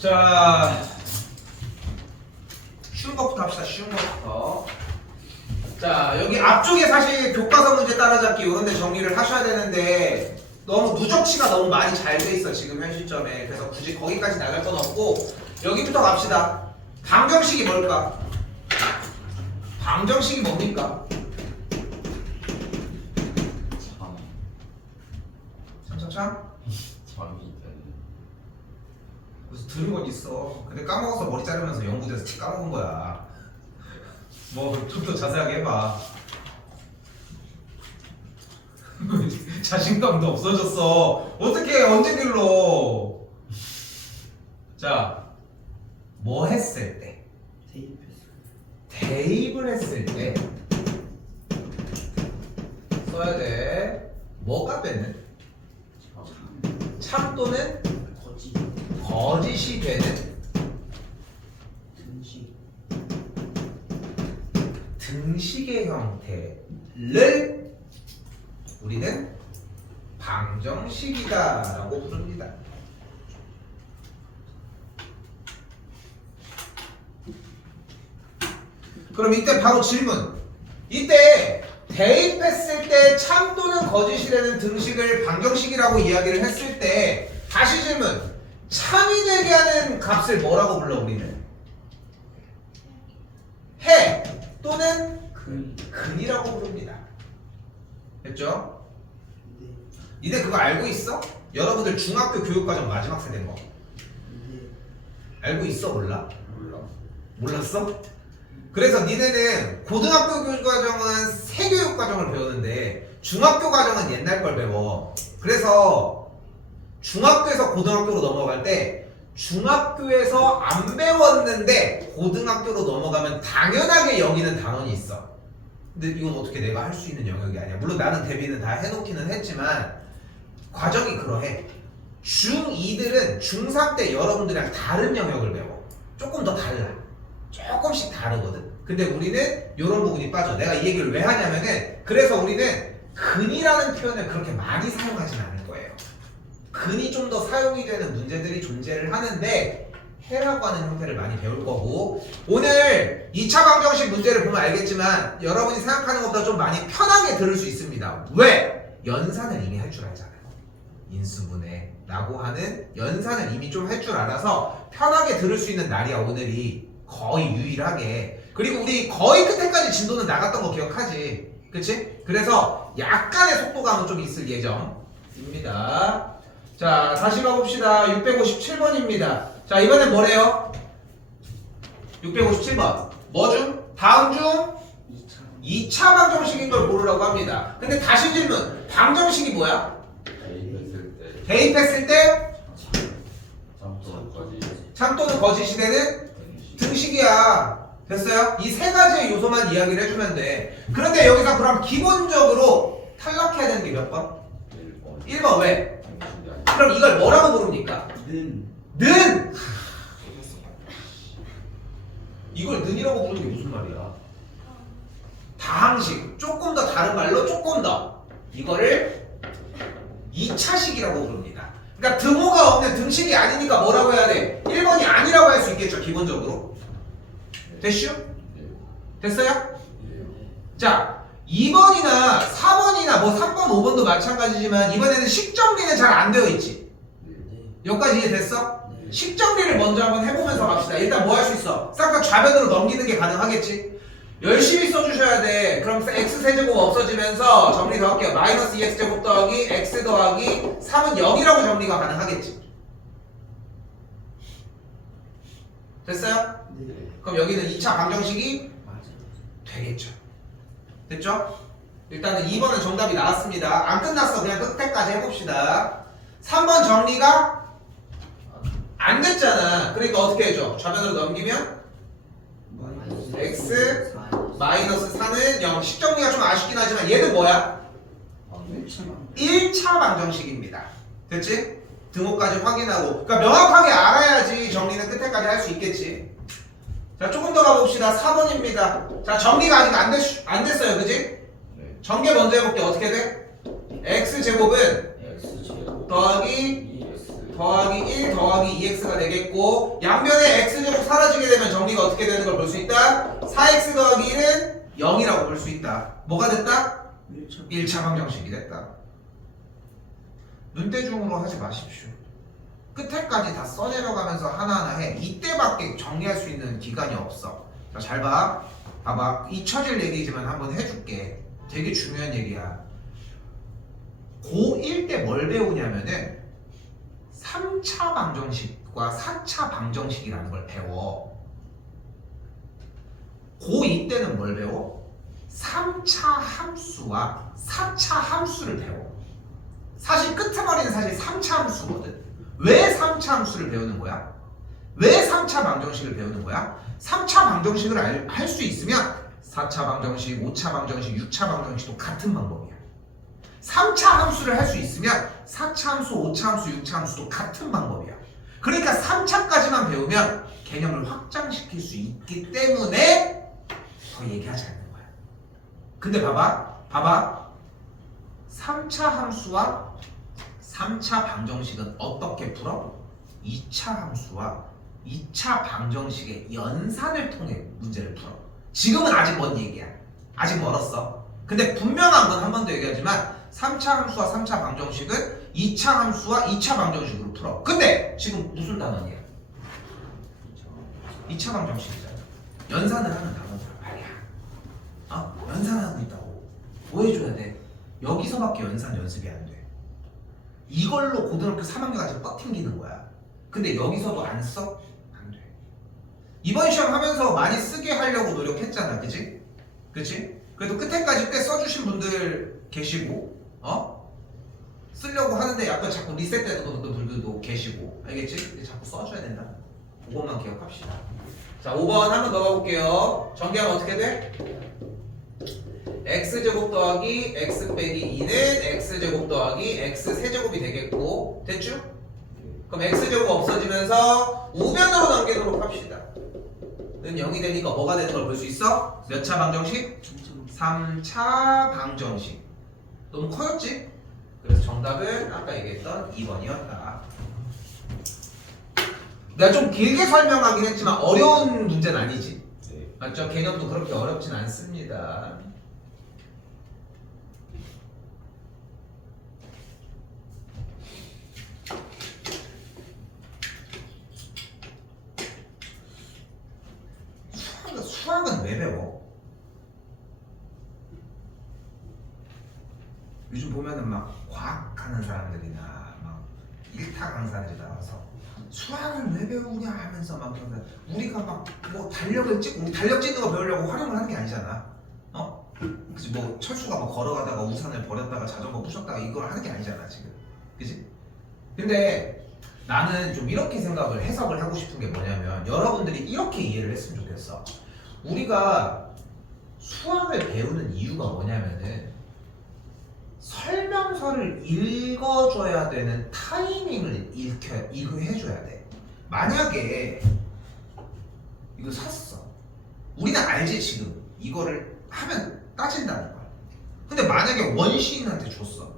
자, 쉬운 것부터 합시다. 쉬운 것부터. 자, 여기 앞쪽에 사실 교과서 문제 따라잡기 이런 데 정리를 하셔야 되는데 너무 누적치가 너무 많이 잘 돼 있어 지금 현 시점에. 그래서 굳이 거기까지 나갈 건 없고 여기부터 갑시다. 방정식이 뭘까? 방정식이 뭡니까? 참참참? 무슨 들은 건 있어. 근데 까먹어서 머리 자르면서 연구돼서 까먹은 거야. 뭐 좀 더 자세하게 해봐. 자신감도 없어졌어. 어떻게 언제 길러? 자, 뭐 했을 때? 대입을 했을 때 써야 돼. 뭐가 되는? 참 또는 거짓이 되는 등식의 형태를 우리는 방정식이다 라고 부릅니다. 그럼 이때 바로 질문. 이때 대입했을 때 참 또는 거짓이 되는 등식을 방정식이라고 이야기를 했을 때 다시 질문. 참이 되게 하는 값을 뭐라고 불러 우리는? 해 또는 근이라고 부릅니다. 됐죠? 니네 그거 알고 있어? 여러분들 중학교 교육과정 마지막 세대인 거 알고 있어? 몰라? 몰랐어? 그래서 니네는 고등학교 교육과정은 새교육과정을 배우는데 중학교 과정은 옛날 걸 배워. 그래서 중학교에서 고등학교로 넘어갈 때 중학교에서 안 배웠는데 고등학교로 넘어가면 당연하게 여기는 단원이 있어. 근데 이건 어떻게 내가 할 수 있는 영역이 아니야. 물론 나는 대비는 다 해놓기는 했지만 과정이 그러해. 중2들은 중3 때 여러분들이랑 다른 영역을 배워. 조금 더 달라. 조금씩 다르거든. 근데 우리는 이런 부분이 빠져. 내가 이 얘기를 왜 하냐면은 그래서 우리는 근이라는 표현을 그렇게 많이 사용하진 않을 거예요. 근이 좀 더 사용이 되는 문제들이 존재를 하는데 해라고 하는 형태를 많이 배울 거고 오늘 2차 방정식 문제를 보면 알겠지만 여러분이 생각하는 것보다 좀 많이 편하게 들을 수 있습니다. 왜? 연산을 이미 할 줄 알잖아요. 인수분해 라고 하는 연산을 이미 좀 할 줄 알아서 편하게 들을 수 있는 날이야 오늘이. 거의 유일하게. 그리고 우리 거의 끝에까지 진도는 나갔던 거 기억하지? 그치? 그래서 약간의 속도감은 좀 있을 예정입니다. 자, 다시 가봅시다. 657번입니다. 자, 이번엔 뭐래요? 657번. 뭐 중? 다음 중? 2차 방정식인 걸 고르라고 합니다. 근데 다시 질문. 방정식이 뭐야? 대입했을 때? 참 또는 거짓이 되는 등식이야. 됐어요? 이 세 가지의 요소만 이야기를 해주면 돼. 그런데 여기서 그럼 기본적으로 탈락해야 되는 게 몇 번? 1번. 왜? 그럼 이걸 뭐라고 부릅니까? 는! 이걸 는이라고 부르는 게 무슨 말이야? 다항식. 조금 더 다른 말로 조금 더. 이거를 2차식이라고 부릅니다. 그러니까 등호가 없는 등식이 아니니까 뭐라고 해야 돼? 1번이 아니라고 할 수 있겠죠, 기본적으로. 됐슈? 됐어요? 자, 2번이나 4번이나 뭐 3번, 5번도 마찬가지지만 이번에는 식정리는 잘 안 되어 있지? 여기까지 이해됐어? 식정리를 먼저 한번 해보면서 갑시다. 일단 뭐 할 수 있어? 싹 다 좌변으로 넘기는 게 가능하겠지? 열심히 써주셔야 돼. 그럼 x세제곱 없어지면서 정리 더 할게요. 마이너스 2x제곱 더하기 x 더하기 3은 0이라고 정리가 가능하겠지? 됐어요? 그럼 여기는 2차 방정식이 되겠죠. 됐죠? 일단은 2번은 정답이 나왔습니다. 안 끝났어. 그냥 끝까지 해봅시다. 3번 정리가 안 됐잖아. 그러니까 어떻게 해줘? 좌변으로 넘기면 x 마이너스 4는 0. 식정리가 좀 아쉽긴 하지만 얘는 뭐야? 1차 방정식입니다. 됐지? 등호까지 확인하고. 그러니까 명확하게 알아야지 정리는 끝에까지 할 수 있겠지. 자, 조금 더 가봅시다. 4번입니다. 자, 정리가 아직 안 됐어요. 그지? 전개 먼저 해볼게. 어떻게 돼? x제곱은 더하기 1 더하기 2x가 되겠고 양변에 x제곱 사라지게 되면 정리가 어떻게 되는 걸 볼 수 있다? 4x 더하기 1은 0이라고 볼 수 있다. 뭐가 됐다? 1차 방정식이 됐다. 눈대중으로 하지 마십시오. 끝에까지 다 써내려가면서 하나하나 해. 이때밖에 정리할 수 있는 기간이 없어. 자, 잘 봐. 봐봐. 잊혀질 얘기지만 한번 해줄게. 되게 중요한 얘기야. 고1 때 뭘 배우냐면은 3차 방정식과 4차 방정식이라는 걸 배워. 고2 때는 뭘 배워? 3차 함수와 4차 함수를 배워. 사실 끄트머리는 사실 3차 함수거든. 왜 3차 함수를 배우는 거야? 왜 3차 방정식을 배우는 거야? 3차 방정식을 할 수 있으면 4차 방정식, 5차 방정식, 6차 방정식도 같은 방법이야. 3차 함수를 할 수 있으면 4차 함수, 5차 함수, 6차 함수도 같은 방법이야. 그러니까 3차까지만 배우면 개념을 확장시킬 수 있기 때문에 더 얘기하지 않는 거야. 근데 봐봐. 3차 함수와 3차 방정식은 어떻게 풀어? 2차 함수와 2차 방정식의 연산을 통해 문제를 풀어. 지금은 아직 먼 얘기야. 아직 멀었어. 근데 분명한 건 한 번 더 얘기하지만 3차 함수와 3차 방정식은 2차 함수와 2차 방정식으로 풀어. 근데 지금 무슨 단원이야? 2차 방정식이잖아. 연산을 하는 단원이란 말이야. 연산하고 있다고. 뭐 해줘야 돼? 여기서밖에 연산 연습이 안 돼. 이걸로 고등학교 3학년까지 뻗팅기는 거야. 근데 여기서도 안 써? 안 돼. 이번 시험 하면서 많이 쓰게 하려고 노력했잖아. 그치? 그래도 끝에까지 꽤 써주신 분들 계시고 쓰려고 하는데 약간 자꾸 리셋되는 분들도 계시고 알겠지? 자꾸 써줘야 된다. 그것만 기억합시다. 자, 5번 한 번 더 가볼게요. 전개하면 어떻게 돼? x제곱 더하기 x 빼기 2는 x제곱 더하기 x 세제곱이 되겠고 됐죠? 그럼 x제곱 없어지면서 우변으로 넘기도록 합시다. 는 0이 되니까 뭐가 되는 걸 볼 수 있어? 몇 차 방정식? 3차 방정식. 너무 커졌지? 그래서 정답은 아까 얘기했던 2번이었다. 내가 좀 길게 설명하긴 했지만 어려운 문제는 아니지. 맞죠? 개념도 그렇게 어렵진 않습니다. 수학은 왜 배워? 요즘 보면은 막 과학하는 사람들이나 막 일타 강사들이 나와서 수학을 왜 배우냐 하면서 막 그러면 우리가 막 뭐 달력을 찍고 우리 달력 찍는 거 배우려고 활용을 하는 게 아니잖아. 그치? 뭐 철수가 막 걸어가다가 우산을 버렸다가 자전거 부셨다가 이걸 하는 게 아니잖아 지금. 그치? 근데 나는 좀 이렇게 생각을 해석을 하고 싶은 게 뭐냐면 여러분들이 이렇게 이해를 했으면 좋겠어. 우리가 수학을 배우는 이유가 뭐냐면은 설명서를 읽어줘야 되는 타이밍을 해줘야 돼. 만약에 이거 샀어. 우리는 알지 지금 이거를 하면 따진다는 거야. 근데 만약에 원시인한테 줬어.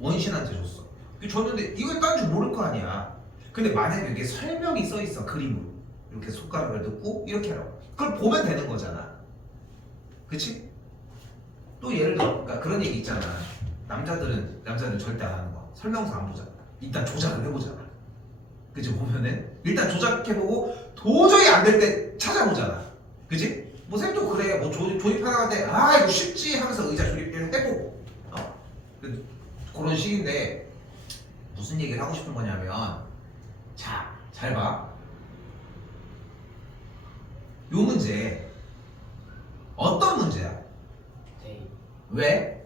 원시인한테 줬어. 줬는데 이걸 딴 줄 모를 거 아니야. 근데 만약에 이게 설명이 써 있어. 그림으로. 이렇게 손가락을 넣고 이렇게 하라고. 그걸 보면 되는 거잖아. 그치? 또 예를 들어 그러니까 그런 얘기 있잖아. 남자들은 절대 안 하는 거. 설명서 안 보잖아. 일단 조작을 해보잖아. 그치? 보면은 일단 조작해보고 도저히 안 될 때 찾아보잖아. 그치? 뭐 쌤도 그래. 뭐 조립하다가 때 이거 쉽지 하면서 의자 조립을 해보고 그런 식인데 무슨 얘기를 하고 싶은 거냐면 자, 잘 봐. 요 문제 어떤 문제야? 왜?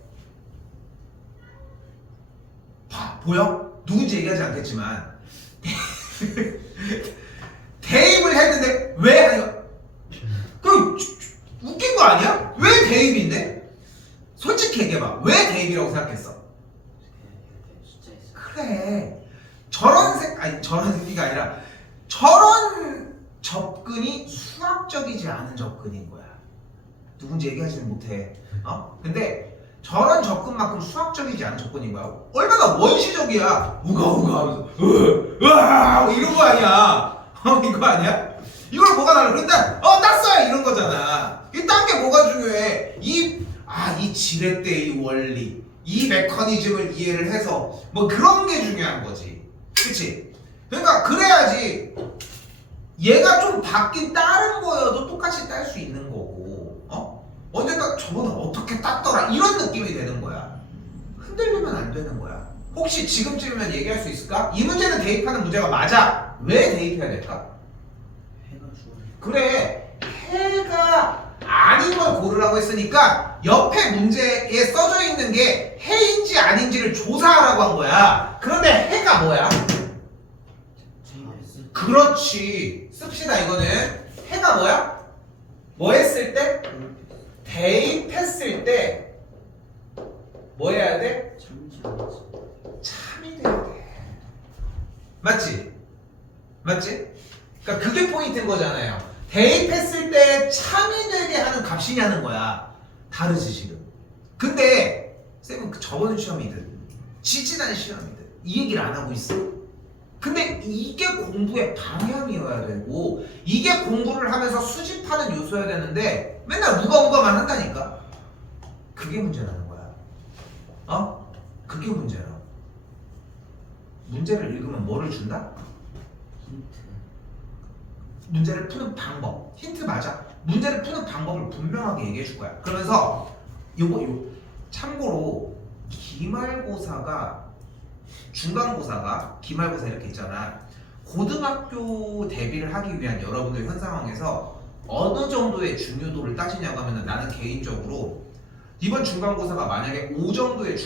보여? 누군지 얘기하지 않겠지만 대입을 했는데 왜? 아니 그 웃긴 거 아니야? 왜 대입인데? 솔직히 얘기해봐. 왜 대입이라고 생각했어? 그래 저런 새끼가 아니라 저런 접근이 수학적이지 않은 접근인 거야. 누군지 얘기하지는 못해. 근데 저런 접근만큼 수학적이지 않은 접근인 거야. 얼마나 원시적이야. 우가 하면서 으아 뭐 이런 거 아니야. 이거 아니야? 이걸 뭐가 달라? 근데 땄어요 이런 거잖아. 이 딴 게 뭐가 중요해? 이 지렛대의 원리, 이 메커니즘을 이해를 해서 뭐 그런 게 중요한 거지. 그치? 그러니까 그래야지 얘가 좀 바뀐 다른 거여도 똑같이 딸 수 있는 거고, 언젠가 저번에 어떻게 땄더라 이런 느낌이 되는 거야. 흔들리면 안 되는 거야. 혹시 지금쯤이면 얘기할 수 있을까? 이 문제는 대입하는 문제가 맞아. 왜 대입해야 될까? 해가 주어. 그래, 해가 아닌 걸 고르라고 했으니까 옆에 문제에 써져 있는 게 해인지 아닌지를 조사하라고 한 거야. 그런데 해가 뭐야? 그렇지. 씁시다 이거는. 해가 뭐야? 뭐 했을 때? 대입했을 때 뭐 해야 돼? 참이 돼야 돼. 맞지? 맞지? 그러니까 그게 포인트인 거잖아요. 대입했을 때 참이 되게 하는 값이냐는 거야. 다르지 지금. 근데 쌤은 저번 시험이든 지지난 시험이든 이 얘기를 안 하고 있어. 근데 이게 공부의 방향이어야 되고 이게 공부를 하면서 수집하는 요소여야 되는데 맨날 우가우가만 한다니까. 그게 문제라는 거야. 그게 문제야. 문제를 읽으면 뭐를 준다? 힌트. 문제를 푸는 방법. 힌트 맞아. 문제를 푸는 방법을 분명하게 얘기해 줄 거야. 그러면서 요거 참고로 중간고사가 기말고사 이렇게 있잖아. 고등학교 대비를 하기 위한 여러분들 현 상황에서 어느 정도의 중요도를 따지냐고 하면 나는 개인적으로 이번 중간고사가 만약에 5 정도의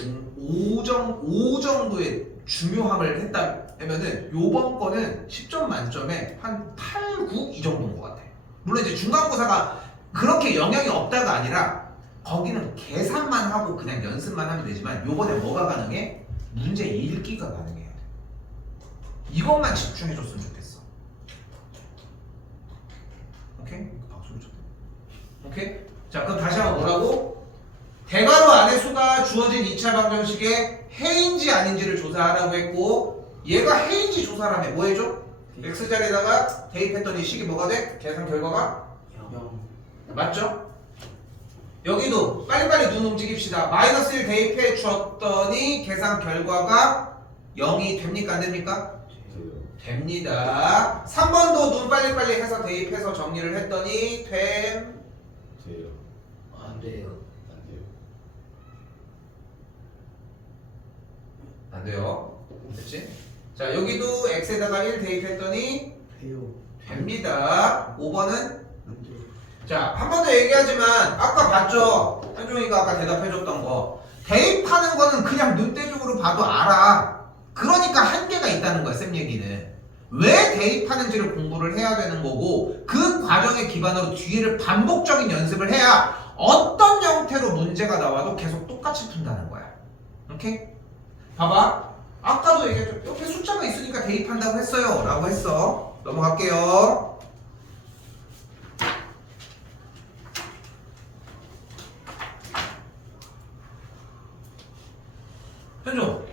중요함을 했다 하면은 요번 거는 10점 만점에 한 8, 9 이 정도인 것 같아. 물론 이제 중간고사가 그렇게 영향이 없다가 아니라 거기는 계산만 하고 그냥 연습만 하면 되지만 요번에 뭐가 가능해? 문제 읽기가 가능해야 돼. 이것만 집중해줬으면 좋겠어. 오케이? 박수를 쳤다. 오케이? 자, 그럼 다시 한번 뭐라고? 대괄호 안의 수가 주어진 2차 방정식의 해인지 아닌지를 조사하라고 했고 얘가 해인지 조사라며 뭐 해줘? x자리에다가 대입했더니 식이 뭐가 돼? 계산 결과가? 0. 맞죠? 여기도 빨리빨리 눈 움직입시다. -1 대입해 줬더니 계산 결과가 0이 됩니까? 안 됩니까? 됩니다. 3번도 눈 빨리빨리 해서 대입해서 정리를 했더니 돼요. 안 돼요. 안 돼요. 그렇지? 자, 여기도 x에다가 1 대입했더니 돼요. 됩니다. 5번은? 안 돼요. 자, 한 번 더 얘기하지만 아까 봤죠? 현종이가 아까 대답해줬던 거. 대입하는 거는 그냥 눈대중으로 봐도 알아. 그러니까 한계가 있다는 거야, 쌤 얘기는. 왜 대입하는지를 공부를 해야 되는 거고 그 과정에 기반으로 뒤를 반복적인 연습을 해야 어떤 형태로 문제가 나와도 계속 똑같이 푼다는 거야. 오케이? 봐봐. 아까도 얘기했죠. 옆에 숫자가 있으니까 대입한다고 했어요. 라고 했어. 넘어갈게요. 현종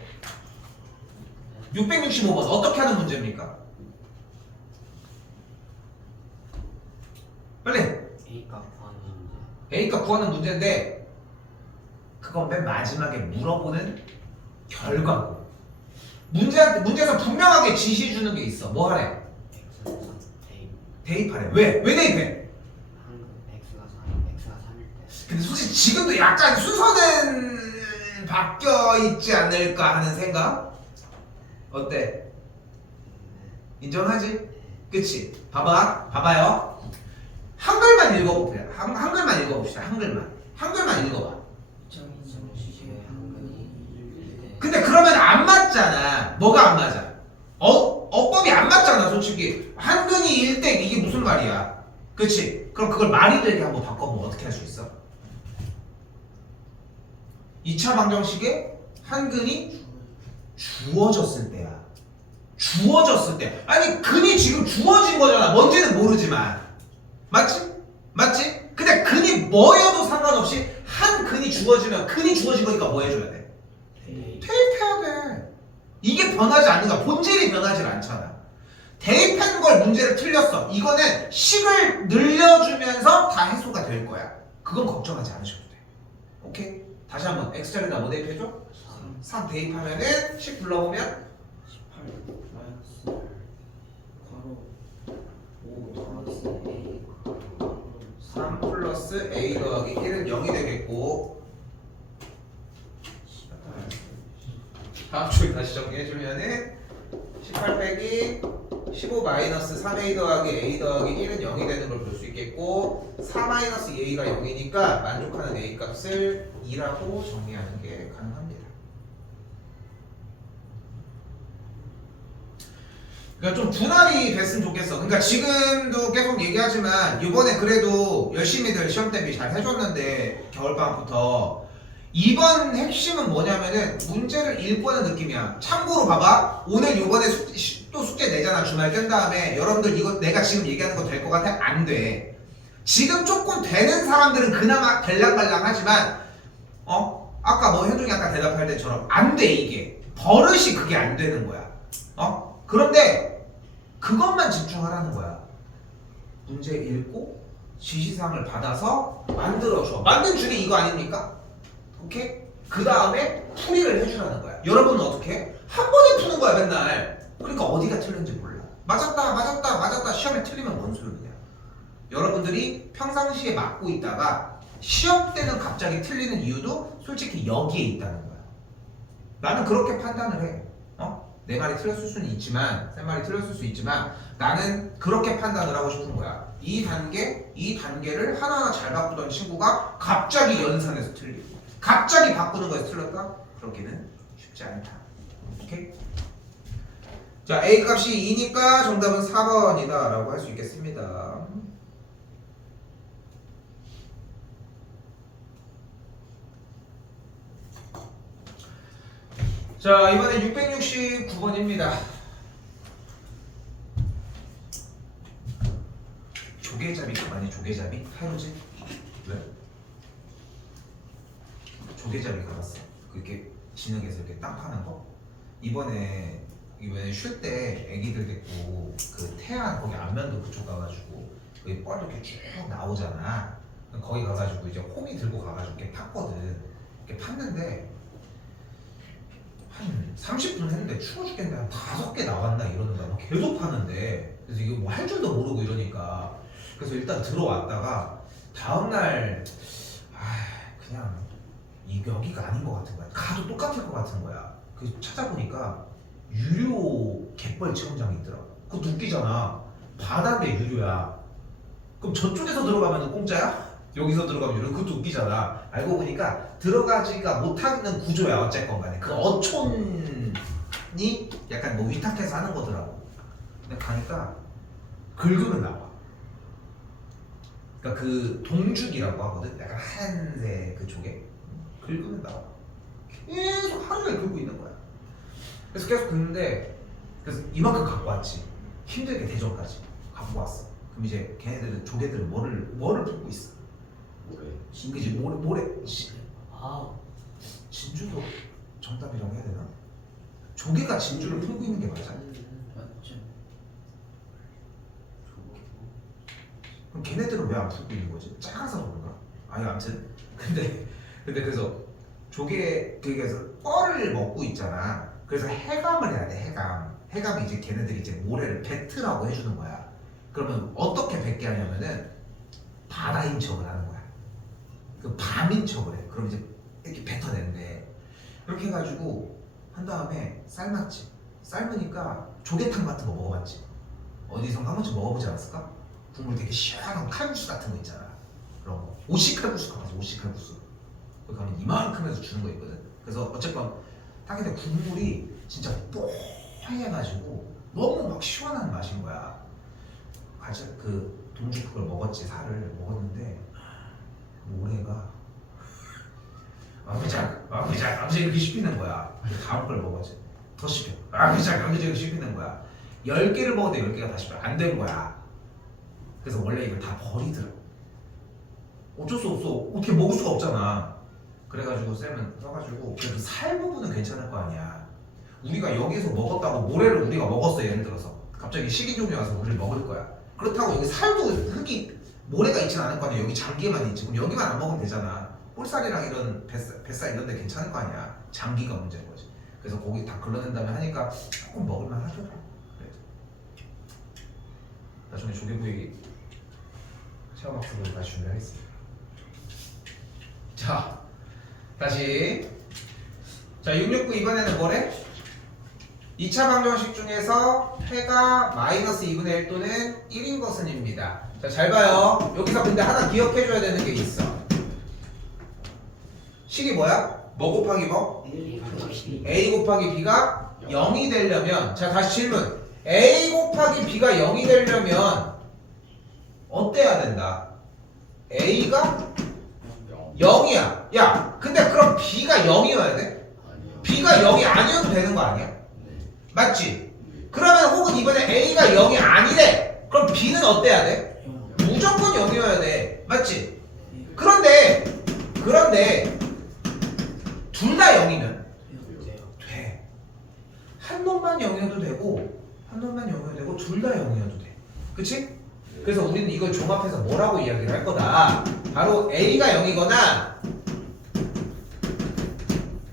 665번 어떻게 하는 문제입니까? 빨리. A값 구하는 문제. A값 구하는 문제인데 그건 맨 마지막에 물어보는 결과고 문제에서 분명하게 지시 주는 게 있어. 뭐 하래? X에서 대입. 대입하래. 왜? 왜 대입해? 한금 X가 3일 때. 근데 솔직히 지금도 약간 순서는 바뀌어 있지 않을까 하는 생각? 어때? 인정하지? 그치? 봐봐요. 한글만 읽어봅시다. 한글만 읽어봅시다. 한글만 읽어봐. 정시의 한근이. 근데 그러면 안 맞잖아. 뭐가 안 맞아? 어법이 안 맞잖아, 솔직히. 한근이 1대 이게 무슨 말이야? 그치? 그럼 그걸 말이 되게 한번 바꿔보면 어떻게 할 수 있어? 2차 방정식에 한근이 주어졌을 때야. 주어졌을 때. 아니, 근이 지금 주어진 거잖아. 뭔지는 모르지만. 맞지? 근데 근이 뭐여도 상관없이 한 근이 주어지면 근이 주어진 거니까 뭐 해줘야 돼? 대입. 대입해야 돼. 이게 변하지 않는 거야. 본질이 변하지 않잖아. 대입한 걸 문제를 틀렸어. 이거는 식을 늘려주면서 다 해소가 될 거야. 그건 걱정하지 않으셔도 돼. 오케이? 다시 한번 x자리에다 뭐 대입해줘? 3 대입하면은 10 불러보면 18 마이너스 괄호 5 더하기 A 3 플러스 a 더하기 1은 0이 되겠고 다음 주에 다시 정리해주면은 18 빼기 15 마이너스 3a 더하기 a 더하기 1은 0이 되는 걸 볼 수 있겠고 4 마이너스 a가 0이니까 만족하는 a 값을 2라고 정리하는 게 가능합니다. 그러니까 좀 분할이 됐으면 좋겠어. 그러니까 지금도 계속 얘기하지만 이번에 그래도 열심히들 시험 대비 잘 해줬는데 겨울방학부터 이번 핵심은 뭐냐면은 문제를 읽고 하는 느낌이야. 참고로 봐봐. 오늘 요번에 또 숙제 내잖아. 주말 깬 다음에 여러분들 이거 내가 지금 얘기하는 거 될 것 같아? 안 돼. 지금 조금 되는 사람들은 그나마 될랑말랑하지만 아까 뭐 현종이 아까 대답할 때처럼 안 돼. 이게 버릇이 그게 안 되는 거야. 그런데 그것만 집중하라는 거야. 문제 읽고 지시사항을 받아서 만들어줘. 만든 줄이 이거 아닙니까? 오케이? 그 다음에 풀이를 해주라는 거야. 여러분은 어떻게 해? 한 번에 푸는 거야 맨날. 그러니까 어디가 틀린지 몰라. 맞았다 시험에 틀리면 뭔 소용이냐. 여러분들이 평상시에 맞고 있다가 시험 때는 갑자기 틀리는 이유도 솔직히 여기에 있다는 거야. 나는 그렇게 판단을 해. 내 말이 틀렸을 수는 있지만 내 말이 틀렸을 수 있지만 나는 그렇게 판단을 하고 싶은 거야. 이 단계를 하나하나 잘 바꾸던 친구가 갑자기 연산해서 틀리고 갑자기 바꾸는 거에서 틀렸다? 그렇게는 쉽지 않다. 오케이? 자, A 값이 2니까 정답은 4번이다 라고 할 수 있겠습니다. 자, 이번엔 669번입니다. 조개잡이 가만히 조개잡이? 하루지? 왜? 조개잡이 가봤어. 그렇게 진흙에서 이렇게 땅 파는 거? 이번에 쉴 때 애기들 데리고 그 태안 거기 안면도 그쪽 가가지고 거기 뻘 이렇게 쭉 나오잖아. 거기 가가지고 이제 호미 들고 가가지고 이렇게 팠거든. 이렇게 팠는데 한 30분 했는데 추워 죽겠는데 한 5개 나왔나 이러는 거야. 계속 파는데 그래서 이거 뭐 할 줄도 모르고 이러니까 그래서 일단 들어왔다가 다음날 그냥 여기가 아닌 것 같은 거야. 가도 똑같을 것 같은 거야. 그래서 찾아보니까 유료 갯벌 체험장이 있더라고. 그거 웃기잖아. 바다인데 유료야. 그럼 저쪽에서 들어가면 공짜야? 여기서 들어가면 유료? 그것도 웃기잖아. 알고 보니까 들어가지가 못하는 구조야. 어쨌건 간에 그 어촌이 약간 뭐 위탁해서 하는 거더라고. 근데 가니까 긁으면 나와. 그러니까 그 동죽이라고 하거든. 약간 하얀색 그 조개 긁으면 나와. 계속 하루를 긁고 있는 거야. 그래서 계속 긁는데 그래서 이만큼 갖고 왔지. 힘들게 대전까지 갖고 왔어. 그럼 이제 걔네들은 조개들은 뭐를 풀고 있어? 그지 모래. 진주도 정답이라고 해야 되나? 조개가 진주를 풀고 있는 게 맞아? 맞죠. 그럼 걔네들은 왜 안 풀고 있는 거지? 작아서 그런가? 아니 아무튼 근데 그래서 그래서 뻘을 먹고 있잖아. 그래서 해감을 해야 돼. 해감이 이제 걔네들이 이제 모래를 뱉으라고 해주는 거야. 그러면 어떻게 뱉게 하냐면은 바다인 척을 하는 거야. 그 밤인 척을 해. 그럼 이제 이렇게 뱉어내는데 이렇게 해가지고 한 다음에 삶았지. 삶으니까 조개탕 같은 거 먹어봤지. 어디선가 한 번쯤 먹어보지 않았을까? 국물 되게 시원한 칼국수 같은 거 있잖아. 그런 거. 오시칼국수 가봤어. 오시칼국수. 거기 가면 이만큼 해서 주는 거 있거든. 그래서 어쨌건 딱인데 국물이 진짜 뽀해가지고 너무 막 시원한 맛인 거야. 같이 그 동죽 그걸 먹었지. 살을 먹었는데 모래가 아그작 이렇게 씹히는 거야. 다음 걸 먹었지. 더 씹혀. 아그작 이렇게 씹히는 거야. 10개를 먹었는데 10개가 다 씹혀. 안 된 거야. 그래서 원래 이걸 다 버리더라고. 어쩔 수 없어. 어떻게 먹을 수가 없잖아. 그래가지고 쌤은 써가지고 그래도 살 부분은 괜찮을 거 아니야. 우리가 여기서 먹었다고 모래를 우리가 먹었어. 예를 들어서 갑자기 식이종이 와서 우리를 먹을 거야. 그렇다고 여기 살도 흙이 모래가 있진 않을 거 아니야. 여기 장기만 있지. 그럼 여기만 안 먹으면 되잖아. 볼살이랑 이런 뱃살 이런 데 괜찮을 거 아니야. 장기가 문제인 거지. 그래서 고기 다 걸러낸 다음에 하니까 조금 먹을만 하더라. 그래. 나중에 조개구이 체험학습으로 다시 준비하겠습니다. 자, 다시. 자, 669 이번에는 뭐래? 2차 방정식 중에서 해가 마이너스 2분의 1 또는 1인 것은입니다. 자, 잘 봐요. 여기서 근데 하나 기억해줘야 되는 게 있어. 식이 뭐야? 뭐 곱하기 뭐? A 곱하기 B가 0이 되려면, 자, 다시 질문. A 곱하기 B가 0이 되려면 어때야 된다? A가 0이야. 야, 근데 그럼 B가 0이어야 돼? B가 0이 아니어도 되는 거 아니야? 맞지? 그러면 혹은 이번에 A가 0이 아니래. 그럼 B는 어때야 돼? 무조건 0이어야 돼. 맞지? 그런데 둘 다 0이면 돼. 한 놈만 0이어도 되고 한 놈만 0이어도 되고 둘 다 0이어도 돼. 그치? 그래서 우리는 이걸 종합해서 뭐라고 이야기를 할 거다. 바로 A가 0이거나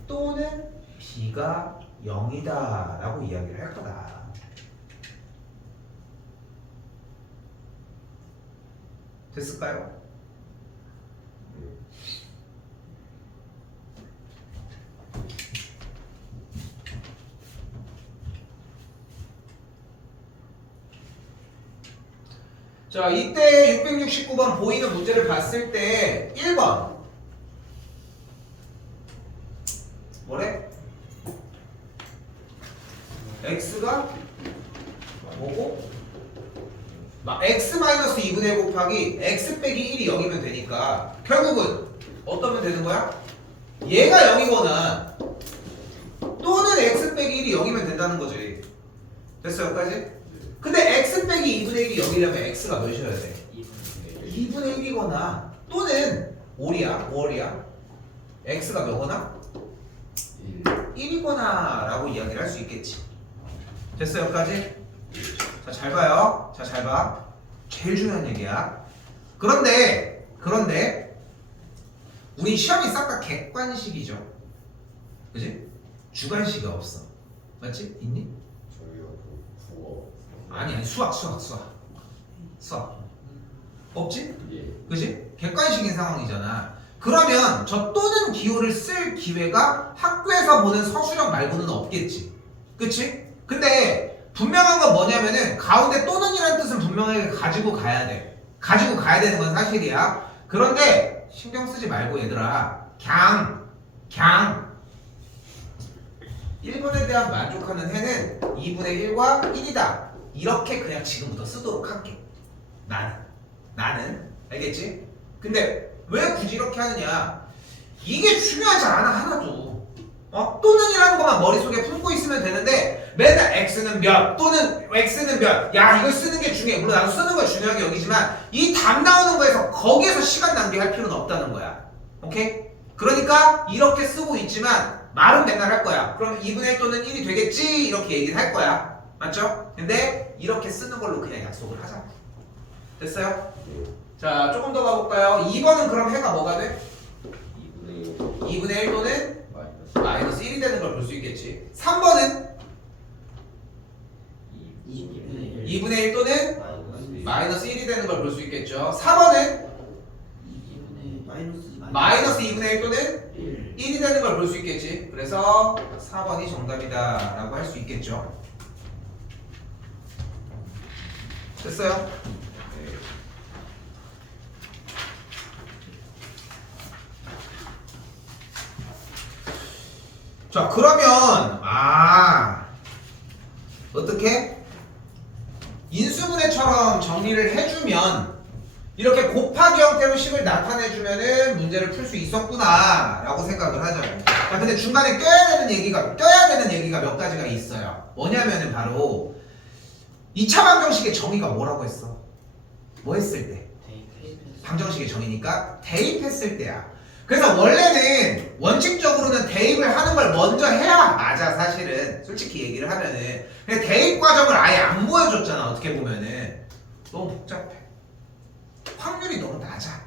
또는 B가 0이다 라고 이야기를 할 거다. 됐을까요? 자, 이때 669번 보이는 문제를 봤을 때 1번 뭐래? x가 뭐고? x-2분의 1 곱하기 x 빼기 1이 0이면 되니까 결국은 어떠면 되는 거야? 얘가 0이거나 또는 x 빼기 1이 0이면 된다는 거지. 됐어 여기까지? 근데 x 빼기 2분의 1이 0이려면 x가 몇이어야 돼? 2분의 1이거나 또는 5이야 x가 몇거나? 1이거나 라고 이야기를 할 수 있겠지. 됐어 여기까지? 자, 잘 봐요. 자, 잘 봐. 제일 중요한 얘기야. 그런데 우리 시험이 싹 다 객관식이죠. 그지? 주관식이 없어. 맞지? 있니? 저희가 그 국어 아니 수학 없지? 예. 그지? 객관식인 상황이잖아. 그러면 저 또는 기호를 쓸 기회가 학교에서 보는 서술형 말고는 없겠지. 그치? 근데 분명한 건 뭐냐면은 가운데 또는이라는 뜻은 분명하게 가지고 가야 돼. 가지고 가야 되는 건 사실이야. 그런데 신경 쓰지 말고 얘들아 그냥 1번에 대한 만족하는 해는 2분의 1과 1이다. 이렇게 그냥 지금부터 쓰도록 할게. 나는 알겠지? 근데 왜 굳이 이렇게 하느냐? 이게 중요하지 않아 하나도. 또는이라는 것만 머릿속에 품고 있으면 되는데 맨날 x는 몇 또는 x는 몇, 야 이걸 쓰는 게 중요해. 물론 나도 쓰는 걸 중요하게 여기지만 이 답 나오는 거에서 거기에서 시간 낭비할 필요는 없다는 거야. 오케이? 그러니까 이렇게 쓰고 있지만 말은 맨날 할 거야. 그럼 2분의 1 또는 1이 되겠지? 이렇게 얘기를 할 거야. 맞죠? 근데 이렇게 쓰는 걸로 그냥 약속을 하자. 됐어요? 자, 조금 더 가볼까요? 2번은 그럼 해가 뭐가 돼? 2분의 1 또는 마이너스 1이 되는 걸 볼 수 있겠지. 3번은 2분의 1 또는 마이너스 1이 되는 걸 볼 수 있겠죠. 4번은 마이너스 2분의 1 또는 1이 되는 걸 볼 수 있겠지. 그래서 4번이 정답이다 라고 할 수 있겠죠. 됐어요? 자, 그러면 어떻게? 인수분해처럼 정리를 해주면 이렇게 곱하기 형태로 식을 나타내주면은 문제를 풀 수 있었구나 라고 생각을 하죠. 자, 근데 중간에 껴야 되는 얘기가 몇 가지가 있어요. 뭐냐면은 바로 2차 방정식의 정의가 뭐라고 했어? 뭐 했을 때? 방정식의 정의니까 대입했을 때야. 그래서 원래는 원칙적으로는 대입을 하는 걸 먼저 해야 맞아 사실은 솔직히 얘기를 하면은. 근데 대입 과정을 아예 안 보여줬잖아 어떻게 보면은. 너무 복잡해. 확률이 너무 낮아.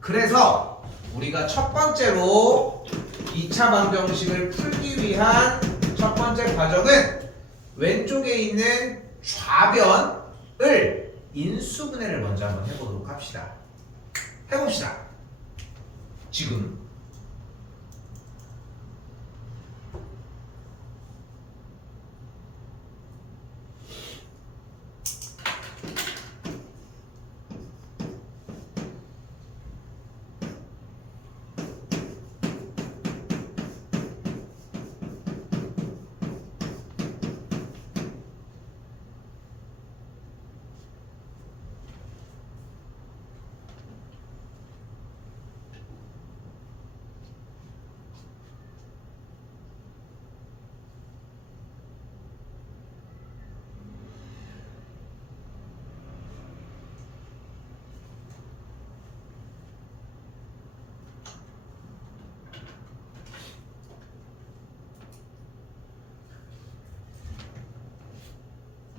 그래서 우리가 첫 번째로 2차 방정식을 풀기 위한 첫 번째 과정은 왼쪽에 있는 좌변을 인수분해를 먼저 한번 해보도록 합시다. 해봅시다. 지금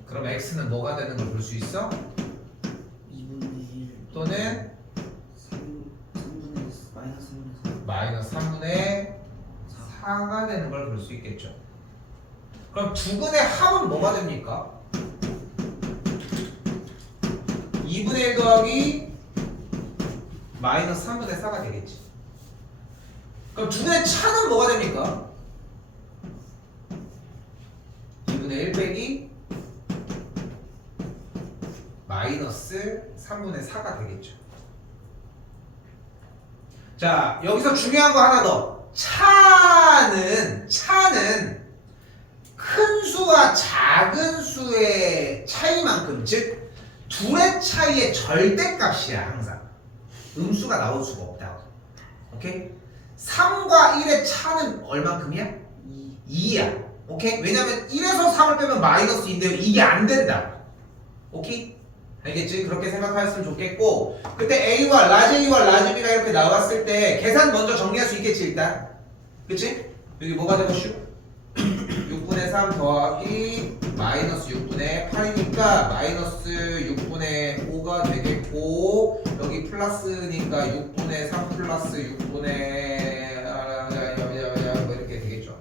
그럼 x는 뭐가 되는 걸 볼 수 있어? 2분의 1 또는 3분의 마이너스 3분의 4 마이너스 3분의 4가 되는 걸 볼 수 있겠죠. 그럼 두 근의 합은 뭐가 됩니까? 2분의 1 더하기 마이너스 3분의 4가 되겠지. 그럼 두 근의 차는 뭐가 됩니까? 2분의 1 빼기 마이너스 3분의 4가 되겠죠. 자, 여기서 중요한 거 하나 더. 차는 큰 수와 작은 수의 차이만큼, 즉 둘의 차이의 절대값이야 항상. 음수가 나올 수가 없다고. 오케이? 3과 1의 차는 얼만큼이야? 2야. 오케이? 왜냐면 1에서 3을 빼면 마이너스 2인데요. 이게 안 된다. 오케이? 알겠지? 그렇게 생각하였으면 좋겠고, 그때 A와 라지 A와 라지 B가 이렇게 나왔을 때 계산 먼저 정리할 수 있겠지 일단. 그치? 여기 뭐가 되고 슈? 6분의 3 더하기 마이너스 6분의 8이니까 마이너스 6분의 5가 되겠고, 여기 플러스니까 6분의 3 플러스 6분의 뭐 이렇게 되겠죠.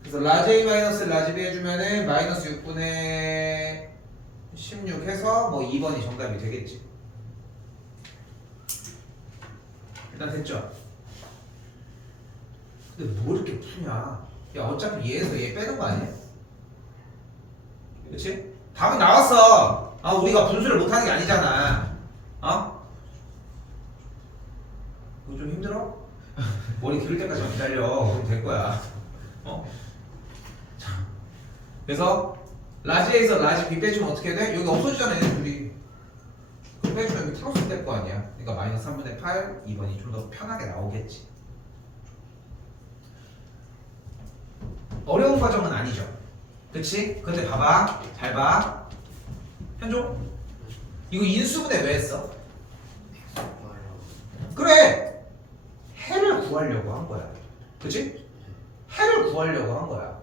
그래서 라지 A 마이너스 라지 B 해주면은 마이너스 6분의 16 해서 뭐 2번이 정답이 되겠지. 일단 됐죠? 근데 뭐 이렇게 푸냐? 야 어차피 얘에서 얘 빼는 거 아니야? 그치? 답은 나왔어. 아 우리가 분수를 못하는 게 아니잖아. 어? 이거 좀 힘들어? 머리 기를 때까지 기다려. 그럼 될 거야. 어? 자, 그래서 라지 A에서 라지 B 빼주면 어떻게 돼? 여기 없어지잖아 얘네 둘이. 그럼 빼주면 여기 플러스 될 거 아니야. 그러니까 마이너스 3분의 8 2번이 좀 더 편하게 나오겠지. 어려운 과정은 아니죠. 그치? 근데 봐봐. 잘 봐. 현종? 이거 인수분해 왜 했어? 그래! 해를 구하려고 한 거야. 그치? 해를 구하려고 한 거야.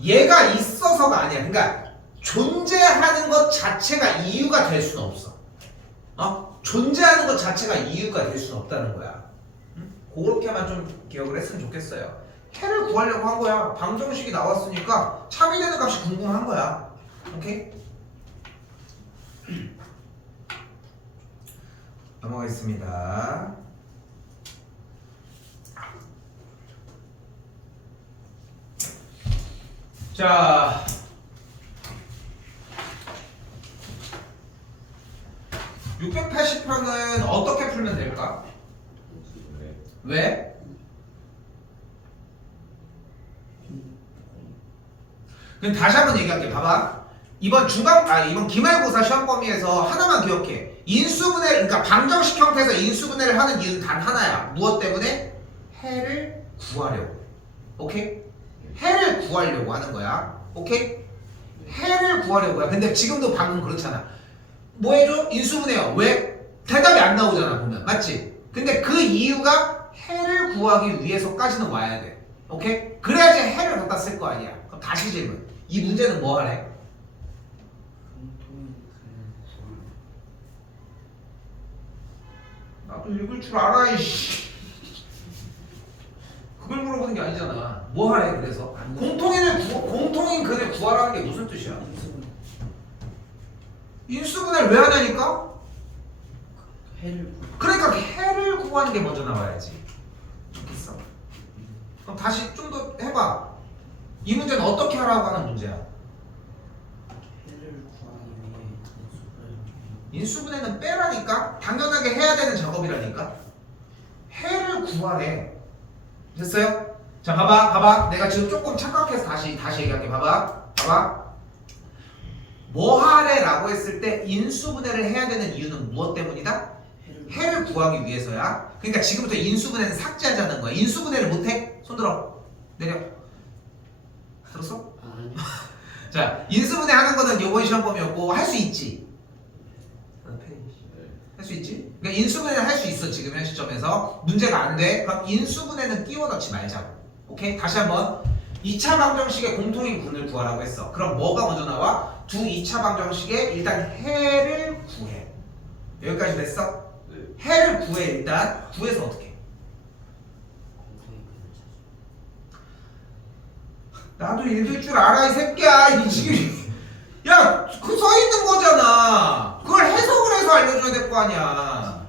얘가 있어서가 아니야. 그러니까 존재하는 것 자체가 이유가 될 수는 없어. 존재하는 것 자체가 이유가 될 수는 없다는 거야. 응? 그렇게만 좀 기억을 했으면 좋겠어요. 해를 구하려고 한 거야. 방정식이 나왔으니까 참이되는 값이 궁금한 거야. 오케이? 넘어가겠습니다. 자, (680편은) 어떻게 풀면 될까? 왜? 그럼 다시 한번 얘기할게. 봐봐. 이번 이번 기말고사 시험 범위에서 하나만 기억해. 인수분해, 그러니까 방정식 형태에서 인수분해를 하는 이유는 단 하나야. 무엇 때문에? 해를 구하려고. 오케이? 해를 구하려고 하는 거야. 오케이? 해를 구하려고 해. 근데 지금도 방금 그렇잖아. 뭐 해줘? 인수분해요. 왜? 대답이 안 나오잖아 보면. 맞지? 근데 그 이유가 해를 구하기 위해서까지는 와야 돼. 오케이? 그래야지 해를 갖다 쓸 거 아니야. 그럼 다시 질문. 이 문제는 뭐 하래? 공통인 나도 읽을 줄 알아. 이씨. 그걸 물어보는 게 아니잖아. 뭐 하래? 그래서 공통인 근을 구하라는 게 무슨 뜻이야? 인수분 인수분해를 왜 하냐니까? 해를 구 그러니까 해를 구하는 게 먼저 나와야지. 좋겠어. 그럼 다시 좀 더 해봐. 이 문제는 어떻게 하라고 하는 문제야? 해를 구하기 위해 인수분해를 인수분해는 빼라니까? 당연하게 해야 되는 작업이라니까? 해를 구하래. 됐어요? 자, 봐봐. 내가 지금 조금 착각해서 다시 얘기할게. 봐봐. 뭐 하래? 라고 했을 때 인수분해를 해야 되는 이유는 무엇 때문이다? 해를 구하기 위해서야. 그러니까 지금부터 인수분해는 삭제하자는 거야. 인수분해를 못해? 손 들어. 내려. 들었어? 아니 자, 인수분해 하는 거는 요번 시험 범위였고 할 수 있지. 할 수 있지? 그러니까 인수분해는 할 수 있어. 지금 현 시점에서 문제가 안 돼. 그럼 인수분해는 끼워 넣지 말자고. 오케이? 다시 한번 2차 방정식의 공통인 분을 구하라고 했어. 그럼 뭐가 먼저 나와? 두 2차 방정식의 일단 해를 구해. 여기까지 됐어? 네. 해를 구해. 일단 구해서 어떻게 해? 공통인 근을 찾아 나도 읽을 줄 알아 이 새끼야. 이 지금 야, 그 써 있는 거잖아. 그걸 해석을 해서 알려줘야 될 거 아니야.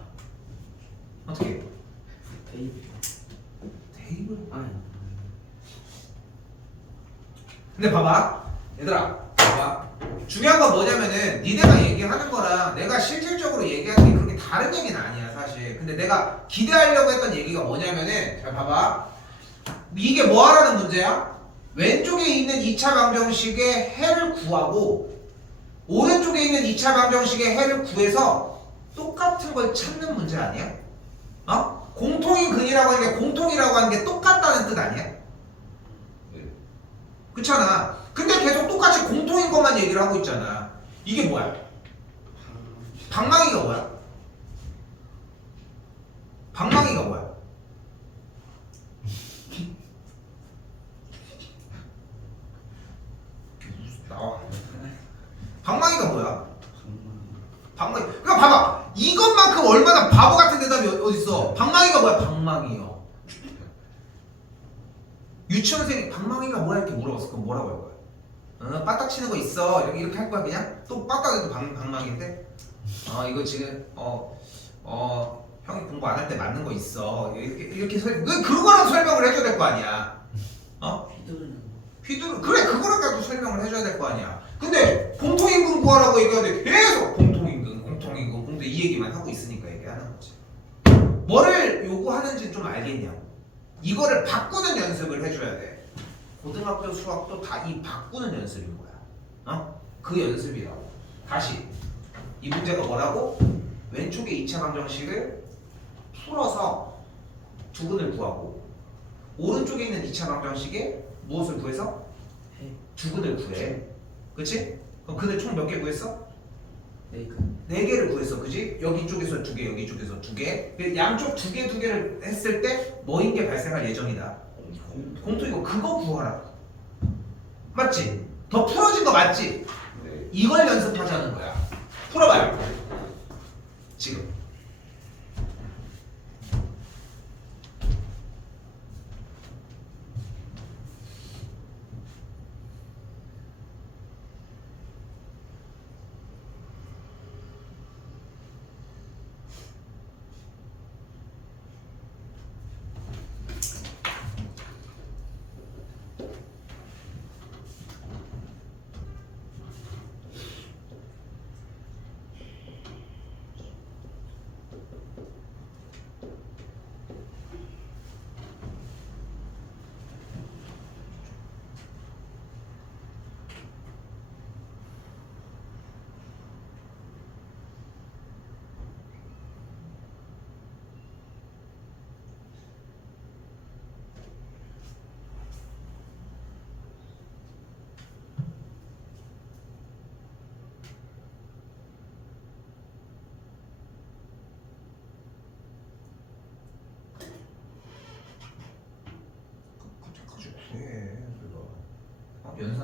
어떻게 해? 대입 대입을? 아니 근데 봐봐, 얘들아, 봐봐. 중요한 건 뭐냐면은 니네가 얘기하는 거랑 내가 실질적으로 얘기하는 게 그렇게 다른 얘기는 아니야 사실. 근데 내가 기대하려고 했던 얘기가 뭐냐면은 잘 봐봐. 이게 뭐 하라는 문제야? 왼쪽에 있는 2차 방정식의 해를 구하고 오른쪽에 있는 2차 방정식의 해를 구해서 똑같은 걸 찾는 문제 아니야? 어? 공통인 근이라고 하는 게 공통이라고 하는 게 똑같다는 뜻 아니야? 네. 그렇잖아. 근데 계속 똑같이 공통인 것만 얘기를 하고 있잖아. 이게 뭐야? 방망이가 뭐야? 방망이가 뭐야? 나와. 방망이가 뭐야? 방망이. 그러니까 봐봐. 이것만큼 얼마나 바보 같은 대답이 어딨어? 방망이가 뭐야? 방망이요. 유치원생이 방망이가 뭐야? 이렇게 물어봤어. 그럼 뭐라고 할 거야? 빠딱 치는 거 있어. 이렇게 할 거야 그냥? 또 빠딱해도 방망이인데? 이거 지금 형이 공부 안 할 때 맞는 거 있어. 이렇게 그거랑 설명을 해줘야 될 거 아니야. 휘두르는 휘두르 그래 그거를 가지고 설명을 해줘야 될 거 아니야. 근데 공통임금 구하라고 얘기하는데 계속 공통임금 공통 이 얘기만 하고 있으니까 얘기하는 거지. 뭐를 요구하는지 좀 알겠냐고. 이거를 바꾸는 연습을 해줘야 돼. 고등학교 수학도 다 이 바꾸는 연습인 거야. 그 연습이라고. 다시 이 문제가 뭐라고? 왼쪽에 2차 방정식을 풀어서 두근을 구하고 오른쪽에 있는 2차 방정식에 무엇을 구해서? 해 두근을 구해. 그치? 그럼 근을 총 몇 개 구했어? 네근 4개를 구했어. 그치? 여기 쪽에서 2개, 여기 쪽에서 2개. 양쪽 2개를 했을 때 뭐인 게 발생할 예정이다. 공통이고 그거 구하라. 맞지? 더 풀어진 거 맞지? 네. 이걸 연습하자는 거야. 풀어봐요. 지금.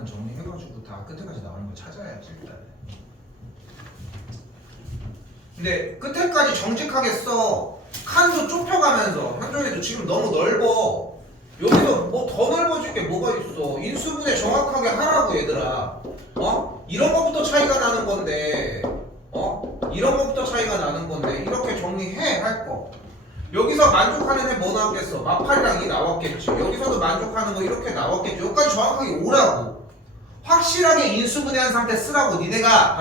정리해가지고 다 끝에까지 나오는 걸 찾아야지 일단. 근데 끝에까지 정직하게 써. 칸도 좁혀가면서 한정에도 지금 너무 넓어. 여기서 뭐 더 넓어질 게 뭐가 있어. 인수분해 정확하게 하라고 얘들아. 이런 것부터 차이가 나는 건데 이런 것부터 차이가 나는 건데 이렇게 정리해 할 거. 여기서 만족하는 애 뭐 나왔겠어? 마팔이랑 이 나왔겠지. 여기서도 만족하는 거 이렇게 나왔겠지. 여기까지 정확하게 오라고. 확실하게 인수분해한 상태 쓰라고. 니네가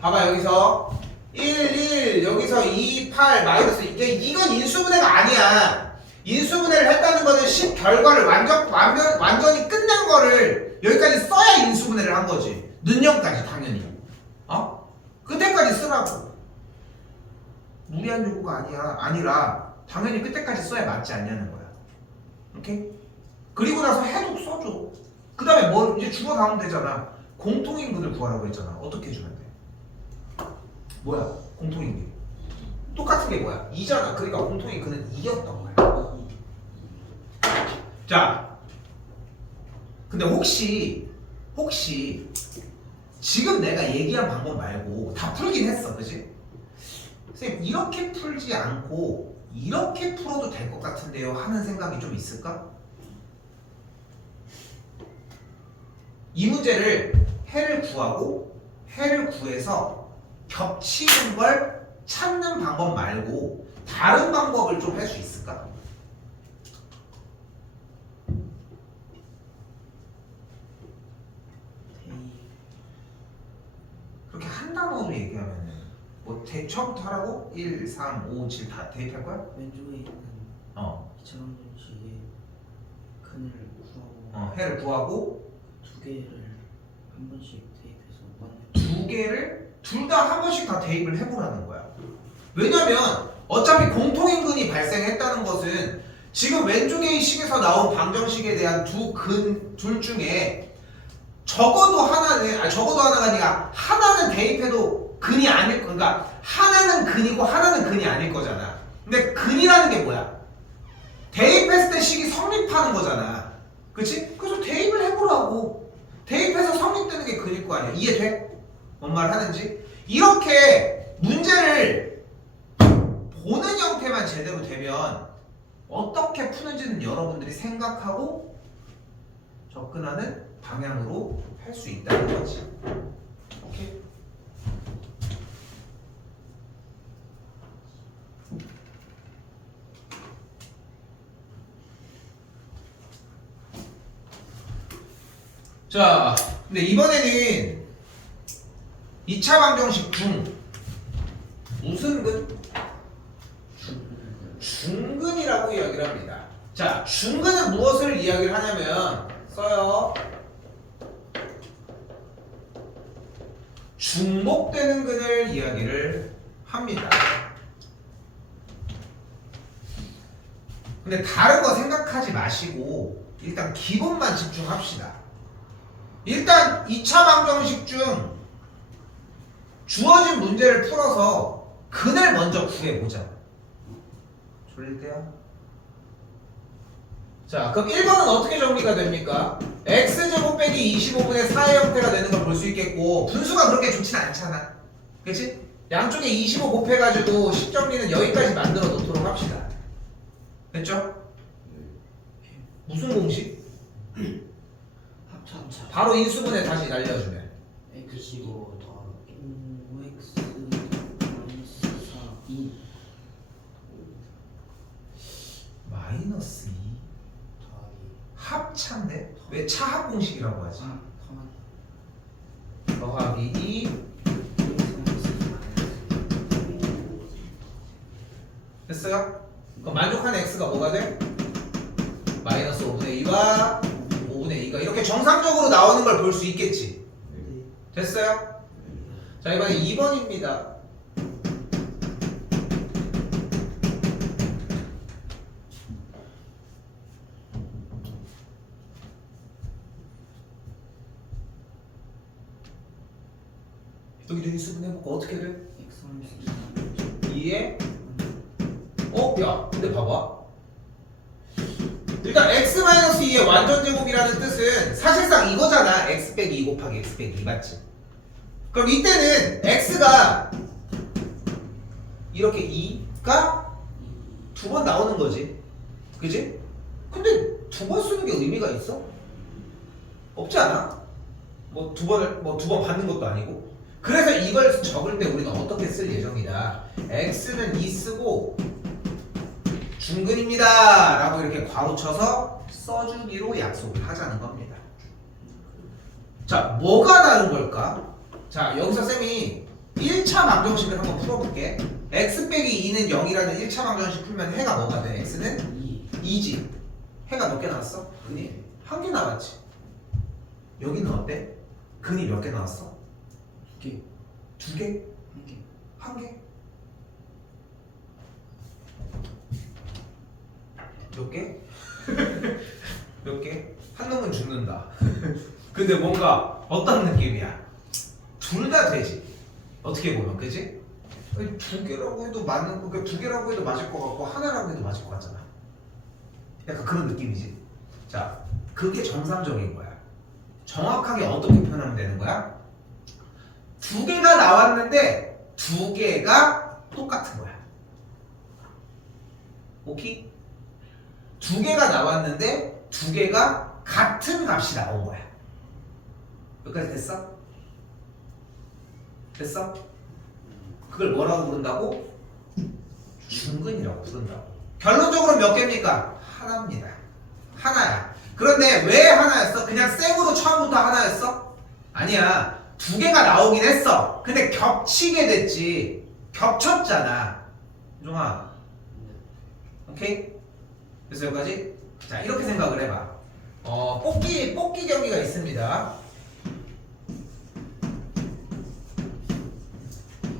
봐봐 여기서 1, 여기서 2, 8 마이너스 이건 인수분해가 아니야. 인수분해를 했다는 거는 10 결과를 완전히 끝낸 거를 여기까지 써야 인수분해를 한 거지. 능력까지 당연히. 끝에까지 쓰라고. 무리한 요구가 아니라 당연히 끝에까지 써야 맞지 않냐는 거야. 오케이? 그리고 나서 해독 써줘. 그 다음에 뭐 이제 주어 나오면 되잖아. 공통인근을 구하라고 했잖아. 어떻게 해주면 돼? 뭐야? 공통인근. 똑같은 게 뭐야? 2잖아. 그러니까 공통인근은 2였던 거야. 자, 근데 혹시 지금 내가 얘기한 방법 말고 다 풀긴 했어, 그지? 선생님 이렇게 풀지 않고 이렇게 풀어도 될 것 같은데요 하는 생각이 좀 있을까? 이 문제를 해를 구하고 해를 구해서 겹치는 걸 찾는 방법 말고 다른 방법을 좀 할 수 있을까? 그렇게 한 단어로 얘기하면은 뭐 처음부터 하라고? 1, 3, 5, 7 다 대입할 거야? 왼쪽에 있는 2차원 정식의 근을 구하고 해를 구하고 두 개를 한 번씩 대입해서 두 개를 둘 다 한 번씩 다 대입을 해보라는 거야. 왜냐면 어차피 공통인근이 발생했다는 것은 지금 왼쪽의 이 식에서 나온 방정식에 대한 둘 중에 적어도 하나가 아니라 하나는 대입해도 근이 아닐 거. 그러니까 하나는 근이고 하나는 근이 아닐 거잖아. 근데 근이라는 게 뭐야? 대입했을 때 식이 성립하는 거잖아. 그치? 그래서 대입을 해보라고. 대입해서 성립되는 게 근일 거 아니야. 이해돼? 뭔 말 하는지? 이렇게 문제를 보는 형태만 제대로 되면 어떻게 푸는지는 여러분들이 생각하고 접근하는 방향으로 할 수 있다는 거지. 오케이? 자, 근데 이번에는 2차 방정식 중 무슨 근? 중근이라고 이야기를 합니다. 자, 중근은 무엇을 이야기를 하냐면 써요. 중복되는 근을 이야기를 합니다. 근데 다른 거 생각하지 마시고 일단 기본만 집중합시다. 일단 2차 방정식 중 주어진 문제를 풀어서 근을 먼저 구해보자. 졸릴 때야? 자, 그럼 1번은 어떻게 정리가 됩니까? x제곱 빼기 25분의 4의 형태가 되는 걸 볼 수 있겠고 분수가 그렇게 좋진 않잖아. 그치? 양쪽에 25 곱해가지고 식 정리는 여기까지 만들어 놓도록 합시다. 됐죠? 무슨 공식? 합차 바로 인수분해 다시 날려주면 x15 더하기 5x 마이너스 4 2 마이너스 2 더하기 합차인데? 왜 차합 공식이라고 하지? 더하기 2 됐어요? 그럼 만족한 x가 뭐가 돼? 마이너스 5분의 2와 5분의 2가 이렇게 정상적으로 나오는 걸 볼 수 있겠지? 됐어요? 자, 이번에 2번입니다. 여기도 인수분 해볼까? 어떻게 돼? x 마이너스 2에 야, 근데 봐봐. 일단 x-2의 완전제곱이라는 뜻은 사실상 이거잖아. x 빼기 2 곱하기 x 빼기 2 맞지? 그럼 이때는 x가 이렇게 2가 두 번 나오는 거지. 그지? 근데 두 번 쓰는 게 의미가 있어? 없지 않아? 뭐 두 번 받는 것도 아니고. 그래서 이걸 적을 때 우리는 어떻게 쓸 예정이다. x는 2 쓰고 중근입니다 라고 이렇게 괄호 쳐서 써주기로 약속을 하자는 겁니다. 자, 뭐가 다른 걸까? 자, 여기서 쌤이 1차 방정식을 한번 풀어볼게. x 빼기 2는 0이라는 1차 방정식 풀면 해가 뭐가 돼? x는 2지. 해가 몇 개 나왔어? 근이 1개 나왔지. 여기는 어때? 근이 몇 개 나왔어? 2개 2개? 1개 1개? 몇 개? 몇 개? 한 놈은 죽는다. 근데 뭔가 어떤 느낌이야? 둘 다 되지. 어떻게 보면, 그지? 아니, 두 개라고 해도 맞는 거, 그러니까 두 개라고 해도 맞을 것 같고 하나라고 해도 맞을 것 같잖아. 약간 그런 느낌이지. 자, 그게 정상적인 거야. 정확하게 어떻게 표현하면 되는 거야? 두 개가 나왔는데 두 개가 똑같은 거야. 오케이? 두 개가 나왔는데 두 개가 같은 값이 나온 거야. 여기까지 됐어? 됐어? 그걸 뭐라고 부른다고? 중근이라고 부른다고. 결론적으로 몇 개입니까? 하나입니다. 하나야. 그런데 왜 하나였어? 그냥 생으로 처음부터 하나였어? 아니야. 두 개가 나오긴 했어. 근데 겹치게 됐지. 겹쳤잖아. 종아. 오케이? 그래서 여기까지? 자, 이렇게 생각을 해봐. 뽑기 경기가 있습니다.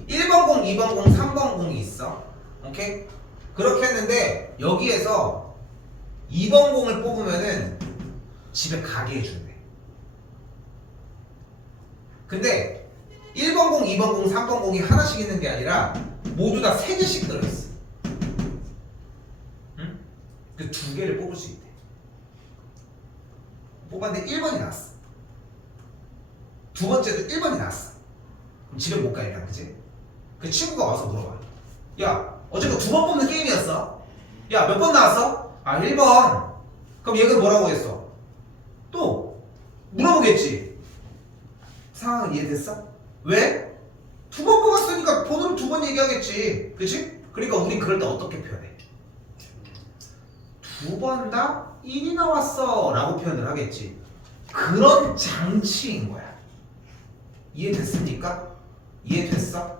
1번 공, 2번 공, 3번 공이 있어. 오케이? 그렇게 했는데 여기에서 2번 공을 뽑으면은 집에 가게 해준대. 근데 1번 공, 2번 공, 3번 공이 하나씩 있는 게 아니라 모두 다 3개씩 들어있어. 응? 그 2개를 뽑을 수 있대. 뽑았는데 1번이 나왔어. 두 번째도 1번이 나왔어. 그럼 집에 못 가, 일단, 그치? 그 친구가 와서 물어봐. 야, 어제 그 2번 뽑는 게임이었어. 야, 몇 번 나왔어? 아, 1번. 그럼 얘가 뭐라고 했어? 또 물어보겠지. 상황은 이해됐어? 왜? 2번 뽑았으니까 번호를 2번 얘기하겠지. 그치? 그러니까 우린 그럴 때 어떻게 표현해? 2번 다 1이 나왔어 라고 표현을 하겠지. 그런 장치인 거야. 이해됐습니까? 이해됐어?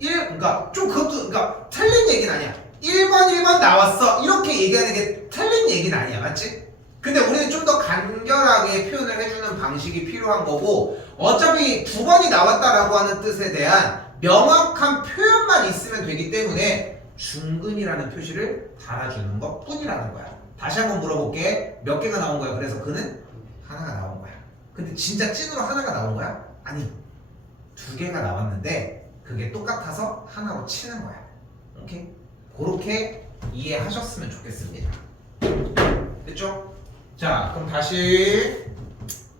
그러니까 좀 그것도 그러니까 틀린 얘기는 아니야. 1번 나왔어 이렇게 얘기하는 게 틀린 얘기는 아니야. 맞지? 근데 우리는 좀 더 간결하게 표현을 해주는 방식이 필요한 거고, 어차피 2번이 나왔다라고 하는 뜻에 대한 명확한 표현만 있으면 되기 때문에 중근이라는 표시를 달아주는 것 뿐이라는 거야. 다시 한번 물어볼게. 몇 개가 나온 거야? 그래서 그는 하나가 나온 거야. 근데 진짜 찐으로 하나가 나온 거야? 아니, 2개가 나왔는데 그게 똑같아서 하나로 치는 거야. 오케이? 그렇게 이해하셨으면 좋겠습니다. 됐죠? 자, 그럼 다시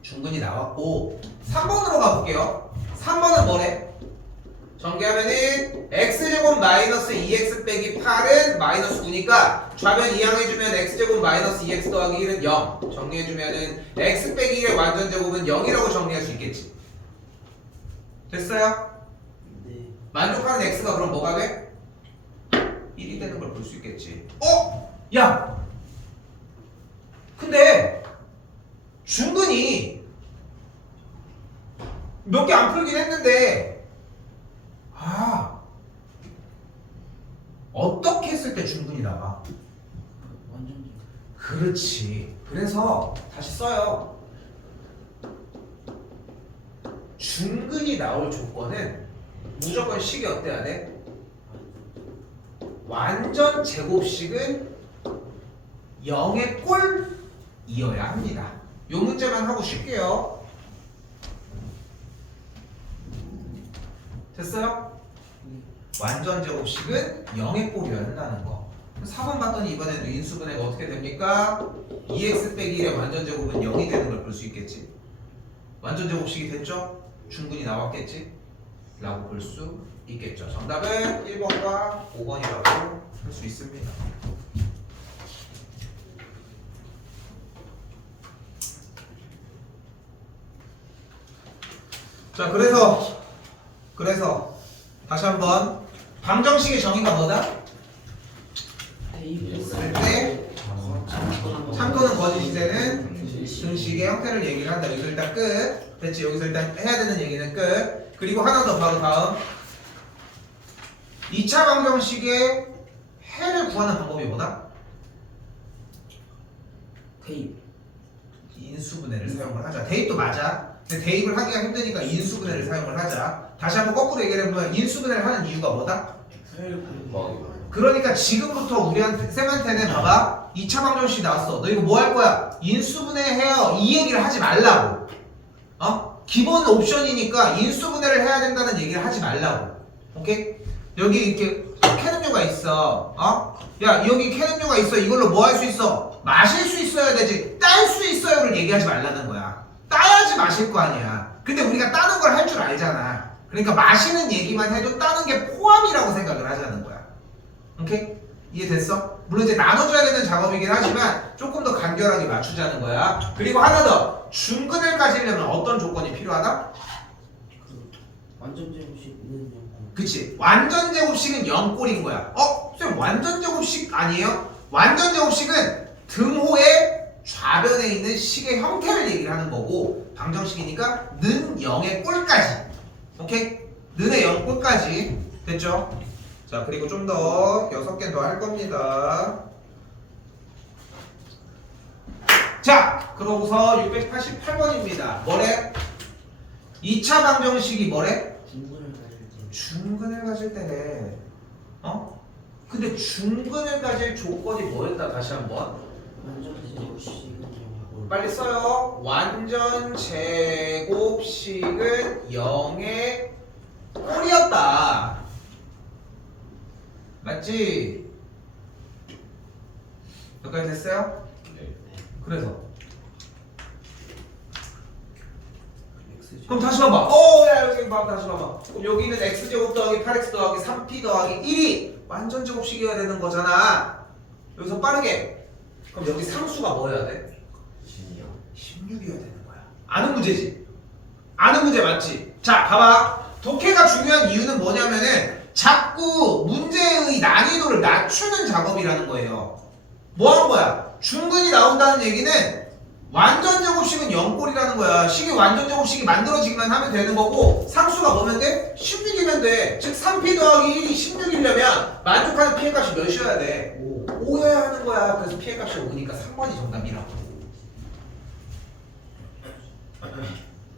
중근이 나왔고 3번으로 가볼게요. 3번은 뭐래? 전개하면은 x제곱 마이너스 2x 빼기 8은 마이너스 9니까 좌변 이항해주면 x제곱 마이너스 2x 더하기 1은 0. 정리해주면은 x 빼기 1의 완전제곱은 0이라고 정리할 수 있겠지. 됐어요? 네. 만족하는 x가 그럼 뭐가 돼? 1이 되는 걸 볼 수 있겠지. 야! 근데 중근이 몇 개 안 풀긴 했는데 어떻게 했을 때 중근이 나와? 완전 그렇지. 그래서 다시 써요. 중근이 나올 조건은 무조건 식이 어때야 돼? 완전 제곱식은 0의 꼴이어야 합니다. 이 문제만 하고 쉴게요. 됐어요? 완전 제곱식은 0의 꼴이어야 한다는 거. 4번 봤더니 이번에는 인수분해가 어떻게 됩니까? 2x 빼기 1의 완전제곱은 0이 되는 걸 볼 수 있겠지. 완전제곱식이 됐죠? 중근이 나왔겠지? 라고 볼 수 있겠죠. 정답은 1번과 5번이라고 할 수 있습니다. 자, 그래서 다시 한번 방정식의 정의가 뭐다? 테이블 때 참고는 거짓 시제는 등식의 형태를 얘기를 한다. 여기서 일단 끝. 됐지? 여기서 일단 해야 되는 얘기는 끝. 그리고 하나 더 바로 다음. 2차 방정식의 해를 구하는 방법이 뭐다? 테이블 인수분해를 사용을 하자. 대입도 맞아. 근데 대입을 하기가 힘드니까 인수분해를 사용을 하자. 다시 한번 거꾸로 얘기를 해보면 인수분해를 하는 이유가 뭐다? 그러니까 지금부터 우리한테 쌤한테는 봐봐 2차 방정식 나왔어. 너 이거 뭐 할 거야? 인수분해해요. 이 얘기를 하지 말라고. 기본 옵션이니까 인수분해를 해야 된다는 얘기를 하지 말라고. 오케이? 여기 이렇게 캔음료가 있어. 야 여기 캔음료가 있어. 이걸로 뭐 할 수 있어? 마실 수 있어야 되지. 딸 수 있어요를 얘기하지 말라는 거야. 따야지 마실 거 아니야. 근데 우리가 따는 걸 할 줄 알잖아. 그러니까 마시는 얘기만 해도 따는 게 포함이라고 생각을 하자는 거야. 오케이? 이해됐어? 물론 이제 나눠줘야 되는 작업이긴 하지만 조금 더 간결하게 맞추자는 거야. 그리고 하나 더. 중근을 가지려면 어떤 조건이 필요하다? 완전 제곱식은 0. 그치. 완전 제곱식은 0꼴인 거야. 쌤 완전 제곱식 아니에요? 완전 제곱식은 등호의 좌변에 있는 식의 형태를 얘기를 하는 거고 방정식이니까 는 0의 꼴까지. 오케이? 는의 0꼴까지. 됐죠? 자 그리고 좀 더 6개 더 할 겁니다. 자 그러고서 688번입니다. 뭐래? 2차 방정식이 뭐래? 중근을 가질 때 중근을 가질 때래. 근데 중근을 가질 조건이 뭐였다? 다시 한번 완전 제곱식은 0. 빨리 써요. 완전 제곱식은 0의 꼴이었다. 맞지? 여기까지 됐어요? 네. 그래서 X제곱 그럼 다시 봐봐. 야 여기 봐 다시 봐봐. 그럼 여기는 x제곱 더하기 8x 더하기 3p 더하기 1이 완전 제곱식이어야 되는 거잖아. 여기서 빠르게. 그럼 여기 상수가 뭐여야 돼? 16이어야 되는 거야. 아는 문제지? 아는 문제 맞지? 자 봐봐. 독해가 중요한 이유는 뭐냐면은 자꾸 문제의 난이도를 낮추는 작업이라는 거예요. 뭐 한 거야? 중근이 나온다는 얘기는 완전 제곱식은 0꼴이라는 거야. 식이 완전 제곱식이 만들어지기만 하면 되는 거고 상수가 뭐면 돼? 16이면 돼. 즉 3p 더하기 1이 16이려면 만족하는 p의 값이 몇이어야 돼? 5여야 하는 거야. 그래서 p의 값이 5니까 3번이 정답이라고.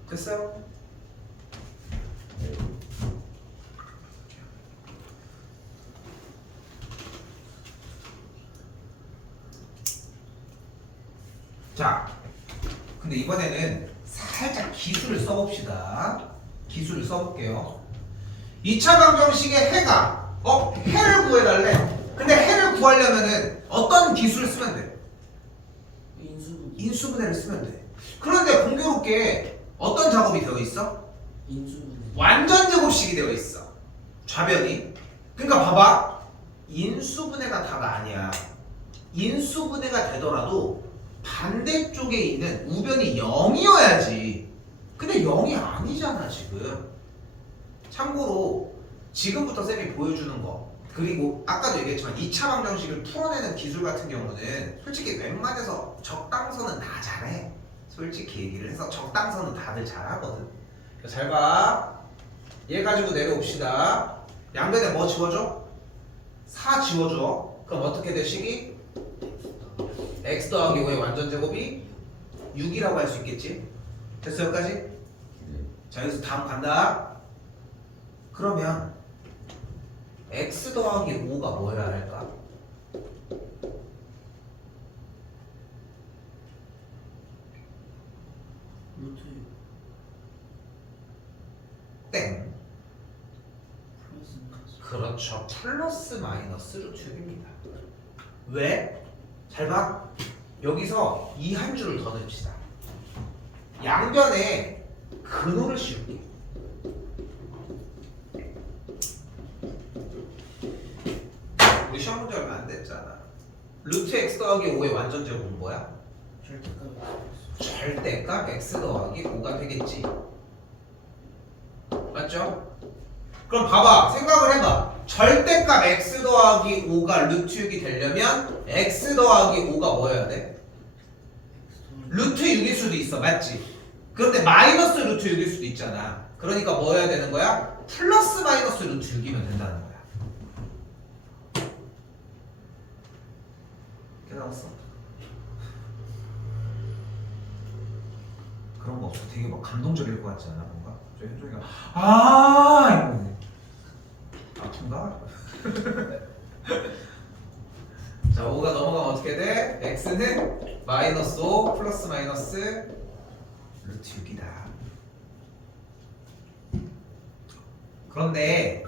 됐어요? 자, 근데 이번에는 살짝 기술을 써봅시다. 기술을 써볼게요. 2차 방정식의 해가 해를 구해달래. 근데 해를 구하려면은 어떤 기술을 쓰면 돼? 인수분 인수분해를 쓰면 돼. 그런데 공교롭게 어떤 작업이 되어 있어? 인수분 완전 제곱식이 되어 있어. 좌변이. 그러니까 봐봐. 인수분해가 다가 아니야. 인수분해가 되더라도 반대쪽에 있는 우변이 0이어야지. 근데 0이 아니잖아 지금. 참고로 지금부터 쌤이 보여주는 거 그리고 아까도 얘기했지만 2차 방정식을 풀어내는 기술 같은 경우는 솔직히 웬만해서 적당선은 다 잘해. 솔직히 얘기를 해서 적당선은 다들 잘하거든. 잘 봐. 얘 가지고 내려옵시다. 양변에 뭐 지워줘? 4 지워줘. 그럼 어떻게 돼 식이? x 더하기 5의 완전 제곱이 6이라고 할 수 있겠지? 됐어 여기까지? 자 여기서 다음 간다. 그러면 x 더하기 5가 뭐여야 할까? 루트 땡. 플러스 마이너스 그렇죠. 플러스 마이너스 루트입니다. 왜? 잘 봐. 여기서 이 한 줄을 더 넣읍시다. 양변에 근호를 씌울게. 우리 시험 문제 얼마 안 됐잖아. 루트 x 더하기 5의 완전 제곱은 뭐야? 절대값 x 더하기 5가 되겠지. 맞죠? 그럼 봐봐. 생각을 해봐. 절대값 x 더하기 5가 루트 6이 되려면 x 더하기 5가 뭐여야 돼? 루트 6일 수도 있어. 맞지? 그런데 마이너스 루트 6일 수도 있잖아. 그러니까 뭐여야 되는 거야? 플러스 마이너스 루트 6이면 된다는 거야. 깨달았어? 그런 거 없어. 되게 막 감동적일 것 같지 않아? 뭔가? 저 현종이가 이러는데 아픈가? 자, 5가 넘어가면 어떻게 돼? x는 마이너스 5 플러스 마이너스 루트 6이다. 그런데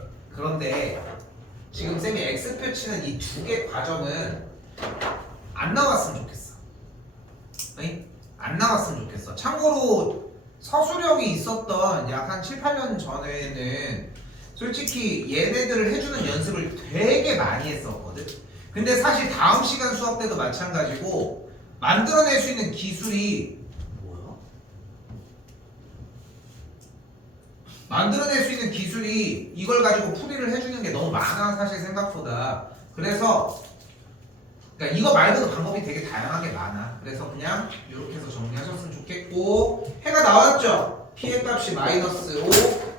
지금 쌤이 x표 치는 이 두 개 과정은 안 나왔으면 좋겠어. 응? 안 나왔으면 좋겠어. 참고로 서술형이 있었던 약 한 7, 8년 전에는 솔직히 얘네들을 해주는 연습을 되게 많이 했었거든. 근데 사실 다음 시간 수업 때도 마찬가지고 만들어낼 수 있는 기술이 뭐야? 만들어낼 수 있는 기술이 이걸 가지고 풀이를 해주는 게 너무 많아 사실 생각보다. 그래서 그러니까 이거 말고도 방법이 되게 다양하게 많아. 그래서 그냥 이렇게 해서 정리하셨으면 좋겠고 해가 나왔죠? P의 값이 마이너스 5,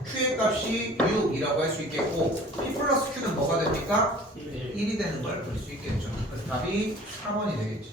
Q의 값이 6이라고 할 수 있겠고 P 플러스 Q는 뭐가 됩니까? 1이 되는 걸 볼 수 있겠죠. 그래서 답이 4번이 되겠지.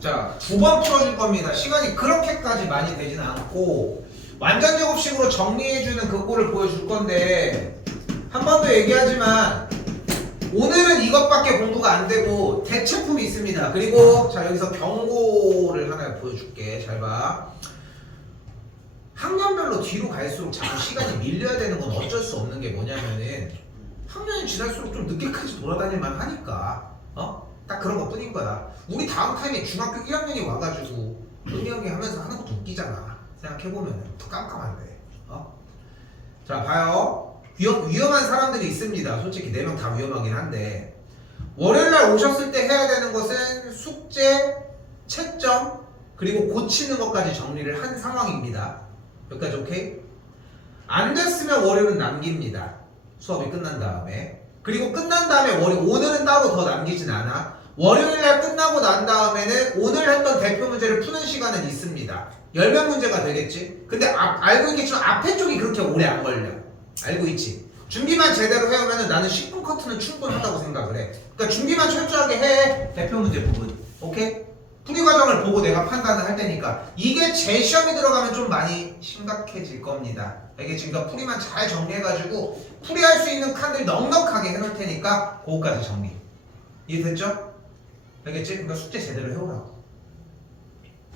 자, 9번 풀어줄 겁니다. 시간이 그렇게까지 많이 되지는 않고 완전 제곱식으로 정리해주는 그 꼴을 보여줄 건데 한 번 더 얘기하지만 오늘은 이것밖에 공부가 안 되고 대체품이 있습니다. 그리고 자 여기서 경고를 하나 보여줄게. 잘 봐. 학년별로 뒤로 갈수록 자꾸 시간이 밀려야 되는 건 어쩔 수 없는 게 뭐냐면은 학년이 지날수록 좀 늦게까지 돌아다닐만 하니까 딱 그런 것 뿐인 거야. 우리 다음 타임에 중학교 1학년이 와가지고 은영이 하면서 하는 것도 웃기잖아. 생각해보면 또 깜깜한데. 자 봐요. 위험한 사람들이 있습니다. 솔직히 4명 다 위험하긴 한데 월요일날 오셨을 때 해야 되는 것은 숙제, 채점, 그리고 고치는 것까지 정리를 한 상황입니다. 여기까지 오케이? 안 됐으면 월요일은 남깁니다. 수업이 끝난 다음에. 그리고 끝난 다음에 오늘은 따로 더 남기진 않아. 월요일날 끝나고 난 다음에는 오늘 했던 대표 문제를 푸는 시간은 있습니다. 10명 문제가 되겠지? 근데 알고 있겠지만 앞에 쪽이 그렇게 오래 안 걸려. 알고 있지? 준비만 제대로 해오면 나는 10분 커트는 충분하다고 생각을 해. 그러니까 준비만 철저하게 해. 대표 문제 부분. 오케이? 풀이 과정을 보고 내가 판단을 할 테니까 이게 제 시험에 들어가면 좀 많이 심각해질 겁니다. 알겠지? 그러니까 풀이만 잘 정리해가지고 풀이할 수 있는 칸들 넉넉하게 해놓을 테니까 그거까지 정리. 이해됐죠? 알겠지? 그러니까 숙제 제대로 해오라고.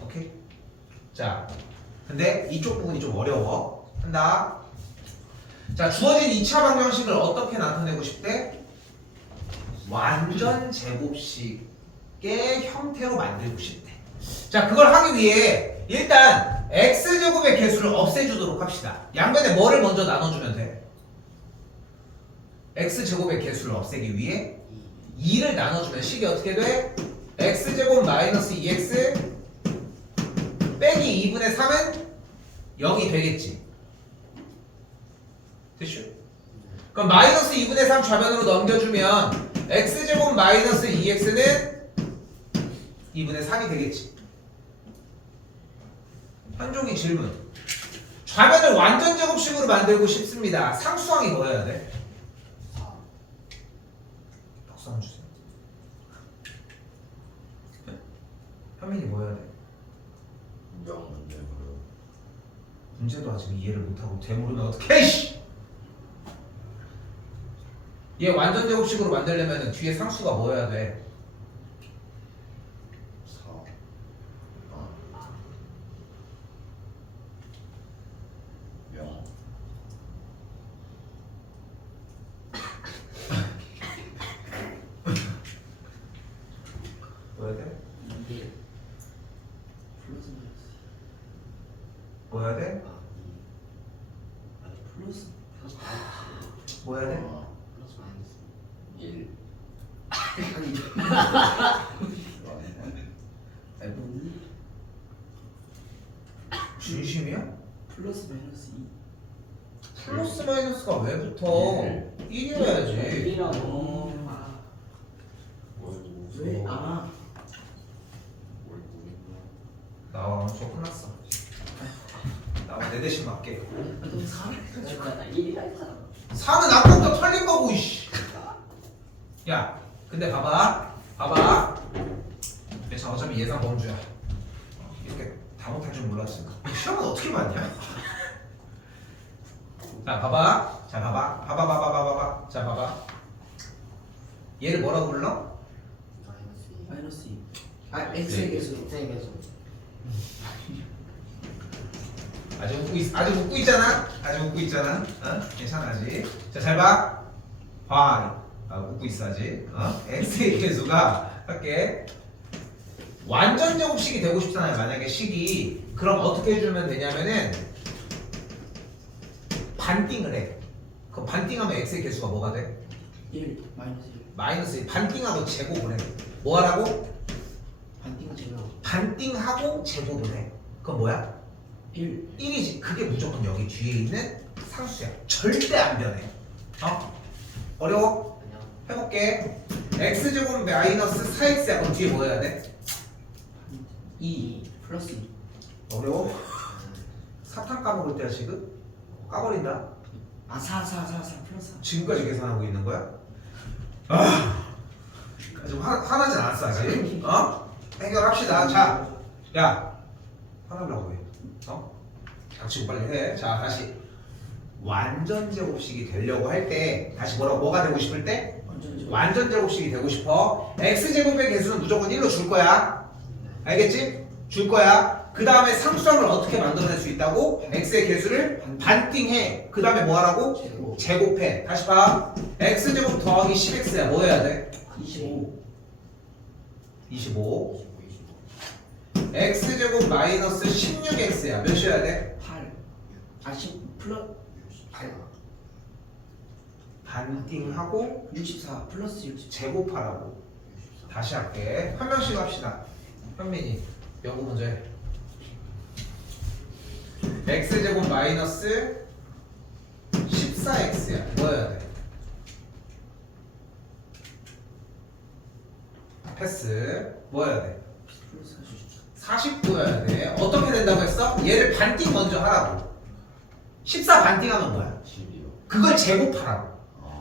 오케이? 자, 근데 이쪽 부분이 좀 어려워. 한다. 자, 주어진 2차 방정식을 어떻게 나타내고 싶대? 완전 제곱식의 형태로 만들고 싶대. 자, 그걸 하기 위해 일단 x제곱의 개수를 없애주도록 합시다. 양변에 뭐를 먼저 나눠주면 돼? x제곱의 개수를 없애기 위해 2를 나눠주면 식이 어떻게 돼? x제곱 마이너스 2x 빼기 2분의 3은 0이 되겠지. 됐죠? 그럼 마이너스 2분의 3 좌변으로 넘겨주면 x제곱 마이너스 2x는 2분의 3이 되겠지. 현종이 질문. 좌변을 완전 제곱식으로 만들고 싶습니다. 상수항이 뭐여야 돼? 박수 한번 주세요. 현민이 뭐여야 돼? 명 문제 그럼 문제도 아직 이해를 못하고 되물으면 어떡해 씨! 얘 완전 제곱식으로 만들려면 뒤에 상수가 뭐여야 돼? 4 0 뭐여야 돼? 2대 플러스 마이너스 뭐여야 돼? 플러스 뭐여야 돼? 1 아니 뭐니? 진심이야? 플러스 마이너스 2 플러스 마이너스가 왜 붙어? 1이어야지. 1이라고 왜? 나와 수업 끝났어. 나와 내 대신 맞게. 너 4를 가져가나 1이라 했잖아 4는 아까부터 털린 거고 이씨. 야 근데 봐봐. 내 어차피 예상 범주야. 이렇게 다 못할 줄 몰랐어. 시험은 어떻게 봤냐? 자 봐봐. 자 봐봐. 얘를 뭐라고 불러? 마이너스 2 x의 개수 아직 웃고 있잖아. 어? 괜찮아 아직. 자 잘 봐. 웃고 있어 아직. x의 개수가 할게. 완전 제곱식이 되고 싶잖아요. 만약에 식이 그럼 어떻게 해주면 되냐면은 반띵을 해. 그럼 반띵하면 x의 개수가 뭐가 돼? 1 마이너스 1 마이너스 1. 반띵하고 제곱을 해. 뭐 하라고? 반띵은 제곱 반띵하고 제곱을 해. 그건 뭐야? 1 1이지. 그게 무조건 여기 뒤에 있는 상수야. 절대 안 변해. 어려워? 해볼게. x제곱 마이너스 4x야. 그럼 뒤에 뭐 해야 돼? 2 플러스 2 어려워? 사탕 까먹을 때야 지금? 까버린다. 4 플러스 4 지금까지 계산하고 있는 거야? 아직 화나지 않았어 아직. 해결합시다. 자, 야, 화나려고 해. 닥치고 빨리 해. 자, 다시 완전 제곱식이 되려고 할 때 다시 뭐가 되고 싶을 때? 완전 제곱식이 되고 싶어. x 제곱의 개수는 무조건 1로 줄 거야. 알겠지? 줄 거야. 그 다음에 상수함을 어떻게 만들어낼 수 있다고? x의 개수를 반띵해. 그 다음에 뭐 하라고? 제곱해. 다시 봐. x제곱 더하기 10x야. 뭐 해야 돼? 25. x제곱 마이너스 16x야. 몇이어야 돼? 8 10 플러스 8 반띵하고 64 플러스 60 제곱하라고. 다시 할게. 한 명씩 합시다. 현민이 영구 먼저 해. x제곱 마이너스 14x야. 뭐여야 돼? 패스. 뭐여야 돼? 플러스 49여야 돼. 어떻게 된다고 했어? 얘를 반띵 먼저 하라고. 14 반띵하면 뭐야? 10이요 그걸 제곱하라고.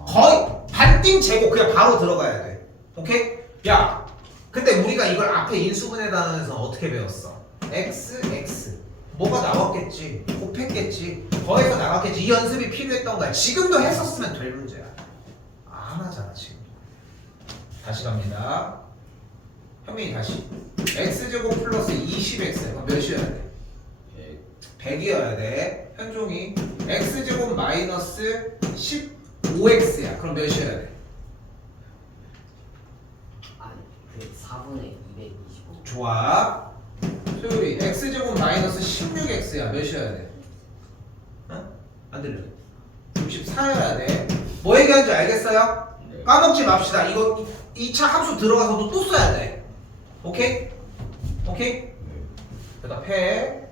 거의 반띵 제곱 그냥 바로 들어가야 돼. 오케이? 야, 근데 우리가 이걸 앞에 인수분해 단원에서 어떻게 배웠어? x 뭐가 나왔겠지. 곱했겠지. 더해서 나왔겠지. 이 연습이 필요했던 거야. 지금도 했었으면 될 문제야. 안 하잖아 지금. 다시 갑니다. 현민이 다시. x제곱 플러스 20x. 그럼 몇이어야 돼? 100이어야 돼. 현종이 x제곱 마이너스 15x야. 그럼 몇이어야 돼? 아니 그 4분의 225 좋아. 소율이 x제곱 마이너스 16x야. 몇이어야 돼? 안 들려. 64여야 돼. 뭐 얘기하는지 알겠어요? 네. 까먹지 맙시다. 이거 2차 함수 들어가서도 또 써야 돼. 오케이? 대답해.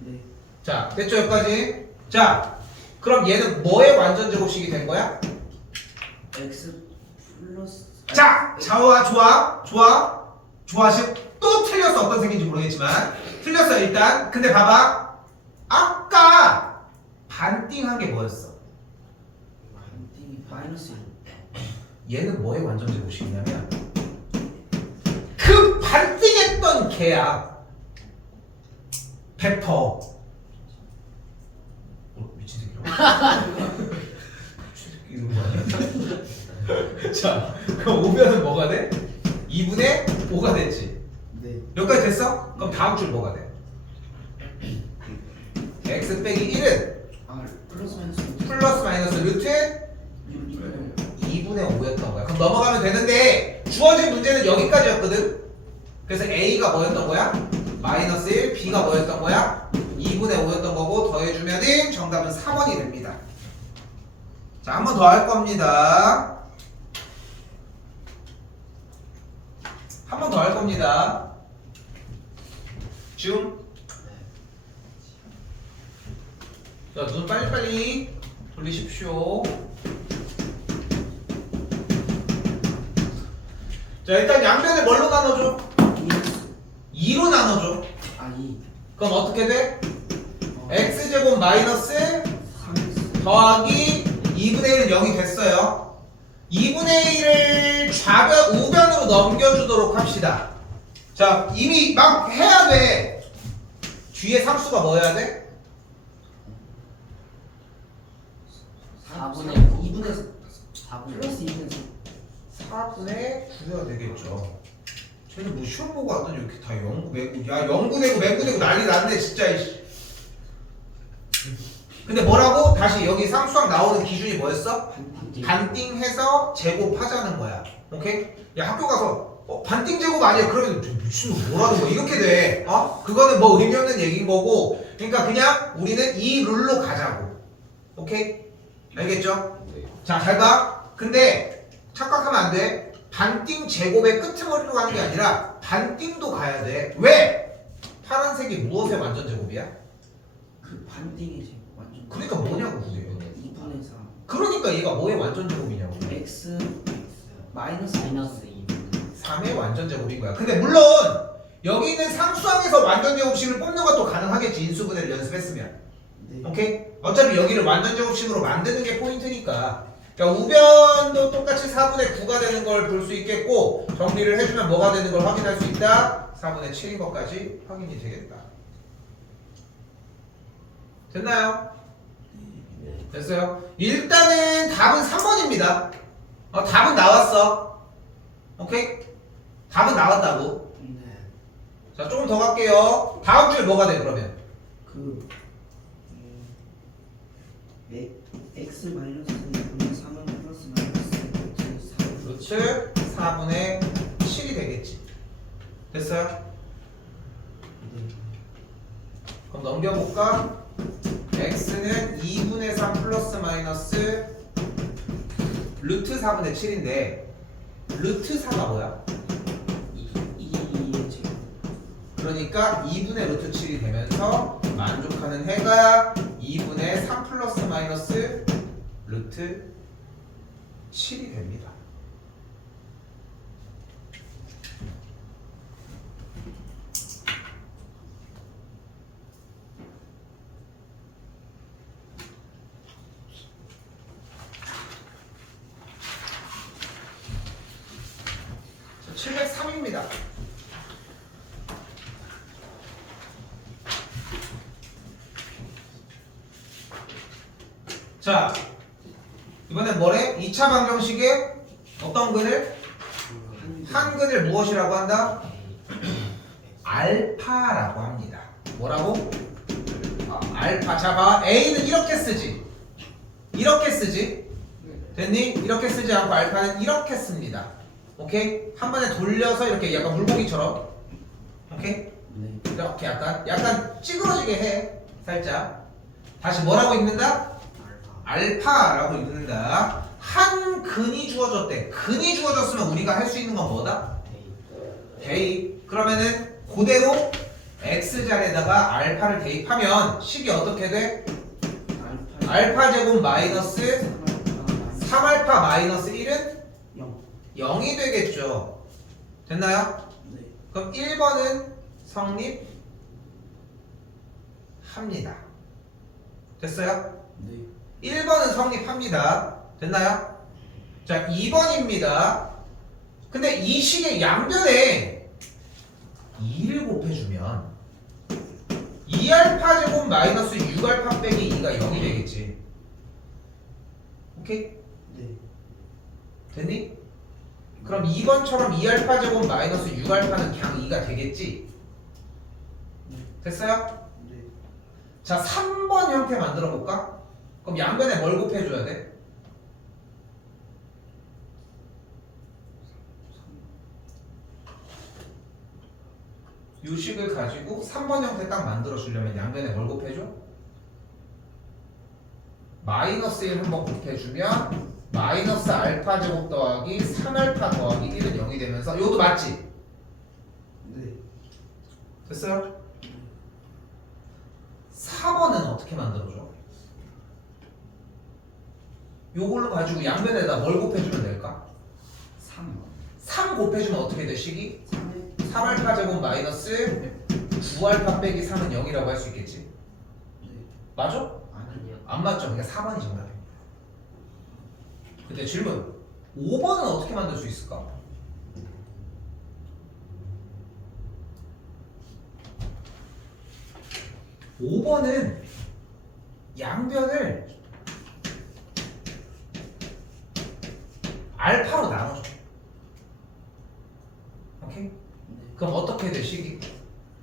네 자, 됐죠 여기까지? 자, 그럼 얘는 뭐의 완전 제곱식이 된 거야? x 플러스 자, 좋아. 지금 또 틀렸어. 어떤 색인지 모르겠지만 틀렸어 일단. 근데 봐봐. 아까 반띵한 게 뭐였어? 반띵이 마이너스 1 얘는 뭐의 완전 제곱식이냐면 그 반띵했던 걔야. 100%. 미친 새끼라고. 미친 새끼 이런 거 아니야? 자, 그럼 우변은 뭐가 돼? 2분의 5가 됐지. 네. 여기까지 됐어? 그럼 다음 줄 뭐가 돼? x 빼기 1은 아 플러스 마이너스 플러스 마이너스 루트 2분의 5였던 거야. 그럼 넘어가면 되는데 주어진 문제는 여기까지였거든. 그래서 A가 뭐였던 거야? 마이너스 1, B가 뭐였던 거야? 2분의 5였던 거고 더해주면은 정답은 3번이 됩니다. 자, 한 번 더 할 겁니다. 한 번 더 할 겁니다. 줌. 자, 눈 빨리빨리 돌리십시오. 자, 일단 양변을 뭘로 나눠줘? 2로 나눠줘. 아2 그럼 어떻게 돼? x제곱 마이너스 3x 더하기 2분의 1은 0이 됐어요. 2분의 1을 좌변, 우변으로 넘겨주도록 합시다. 자, 이미 막 해야 돼. 뒤에 상수가 뭐여야 돼? 4분의 2분의 4분의 플러스 2분의 4분의 9여야 되겠죠. 쟤는 뭐 시험 보고 왔더니 이렇게 다 영구 매구, 야 영구 내고 매구 내고 난리 났네 진짜. 이씨. 근데 뭐라고? 다시 여기 상수항 나오는 기준이 뭐였어? 반띵해서 제곱하자는 거야. 오케이? 야 학교 가서 반띵 제곱 아니야? 그러면 저 미친놈 뭐라는 거야? 이렇게 돼. 그거는 뭐 의미 없는 얘기인 거고. 그러니까 그냥 우리는 이 룰로 가자고. 오케이? 알겠죠? 네. 자, 잘 봐. 근데 착각하면 안 돼. 반띵 제곱의 끄트머리로 가는 게 아니라 반띵도 가야 돼. 왜? 파란색이 무엇의 완전 제곱이야? 그 반띵이지 완전 그러니까 뭐냐고 그게. 2분의 3 그러니까 얘가 뭐의 완전 제곱이냐고. x 마이너스 마이너스 2. 3의 완전 제곱인 거야. 근데 물론 여기 있는 상수항에서 완전 제곱식을 뽑는 것도 가능하겠지. 인수분해를 연습했으면. 네. 오케이? 어차피 여기를 완전 제곱식으로 만드는 게 포인트니까. 그러니까 우변도 똑같이 4분의 9가 되는 걸 볼 수 있겠고 정리를 해주면 뭐가 되는 걸 확인할 수 있다. 4분의 7인 것까지 확인이 되겠다. 됐나요? 됐어요? 일단은 답은 3번입니다. 답은 나왔어. 오케이? 답은 나왔다고. 네. 자, 조금 더 갈게요. 다음 주에 뭐가 돼 그러면? 그 x 마이너스 2분의 3은 플러스 마이너스 4 루트 4분의 7이 되겠지. 됐어요? 네. 그럼 넘겨볼까? x는 2분의 3 플러스 마이너스 루트 4분의 7인데 루트 4가 뭐야? 2의 제곱 그러니까 2분의 루트 7이 되면서 만족하는 해가 2분의 3 플러스 마이너스 루트 7이 됩니다. 자, 703입니다. 자, 이번엔 뭐래? 2차 방정식의 어떤 근을? 한 근을 무엇이라고 한다? 알파라고 합니다. 뭐라고? 알파. 자, 봐. A는 이렇게 쓰지. 이렇게 쓰지. 됐니? 이렇게 쓰지 않고 알파는 이렇게 씁니다. 오케이? 한 번에 돌려서 이렇게 약간 물고기처럼. 오케이? 네. 이렇게 약간 찌그러지게 해. 살짝. 다시 뭐라고 읽는다? 알파라고 읽는다. 한 근이 주어졌대. 근이 주어졌으면 우리가 할 수 있는 건 뭐다? 대입. 그러면은 그대로 x자리에다가 알파를 대입하면 식이 어떻게 돼? 알파 제곱 마이너스 3알파 마이너스 1은 0 0이 되겠죠. 됐나요? 네. 그럼 1번은 성립합니다. 됐어요? 네. 1번은 성립합니다. 됐나요? 자, 2번입니다. 근데 이 식의 양변에 2를 곱해주면 2알파 제곱 마이너스 6알파 빼기 2가 0이 되겠지. 오케이? 네. 됐니? 그럼 2번처럼 2알파 제곱 마이너스 6알파는 그냥 2가 되겠지? 됐어요? 네. 자 3번 형태 만들어 볼까? 그럼 양변에 뭘 곱해줘야 돼? 요식을 가지고 3번 형태 딱 만들어 주려면 양변에 뭘 곱해줘? 마이너스 1 한번 곱해주면 마이너스 알파 제곱 더하기 3알파 더하기 1은 0이 되면서 이것도 맞지? 네. 됐어요? 4번은 어떻게 만들어줘? 요걸로 가지고 양변에다 뭘 곱해주면 될까? 3번 3 곱해주면 어떻게 돼 식이? 3에 3알파 제곱 마이너스 9알파 빼기 3은 0이라고 할 수 있겠지? 네. 맞아? 아니요. 안 맞죠? 그러니까 4번이 정답입니다. 근데 질문 5번은 어떻게 만들 수 있을까? 오 번은 양변을 알파로 나눠줘. 오케이? 그럼 어떻게 돼 식이?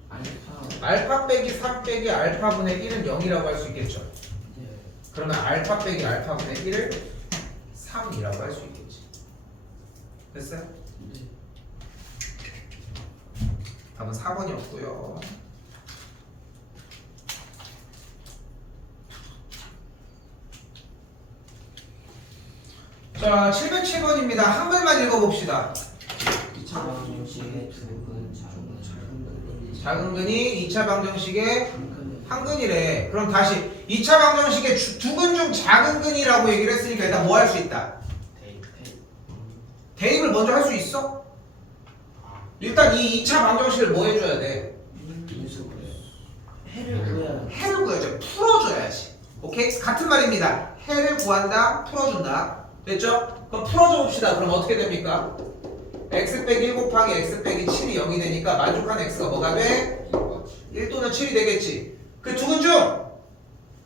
알파. 알파 빼기 3 빼기 알파분의 1은 0이라고 할 수 있겠죠? 네. 그러면 알파 빼기 알파분의 1을 3이라고 할 수 있겠지. 됐어요? 네. 답은 4번이었고요. 자, 707번입니다. 한글만 읽어봅시다. 2차 방정식의 방정식의 두근 작은 작은 근이 2차 방정식의 한근. 한 근이래. 그럼 다시 2차 방정식의 두 근 중 작은 근이라고 얘기를 했으니까 일단 뭐 할 수 있다? 대입. 대입을 먼저 할 수 있어? 일단 이 2차 방정식을 뭐 해줘야 돼? 인수를 해를 구해야 해를 구해야지. 풀어줘야지. 오케이? 같은 말입니다. 해를 구한다, 풀어준다. 됐죠? 그럼 풀어줘 봅시다. 그럼 어떻게 됩니까? x 빼기 1 곱하기 x 빼기 7이 0이 되니까 만족한 x가 뭐가 돼? 1 또는 7이 되겠지. 그 두 근 중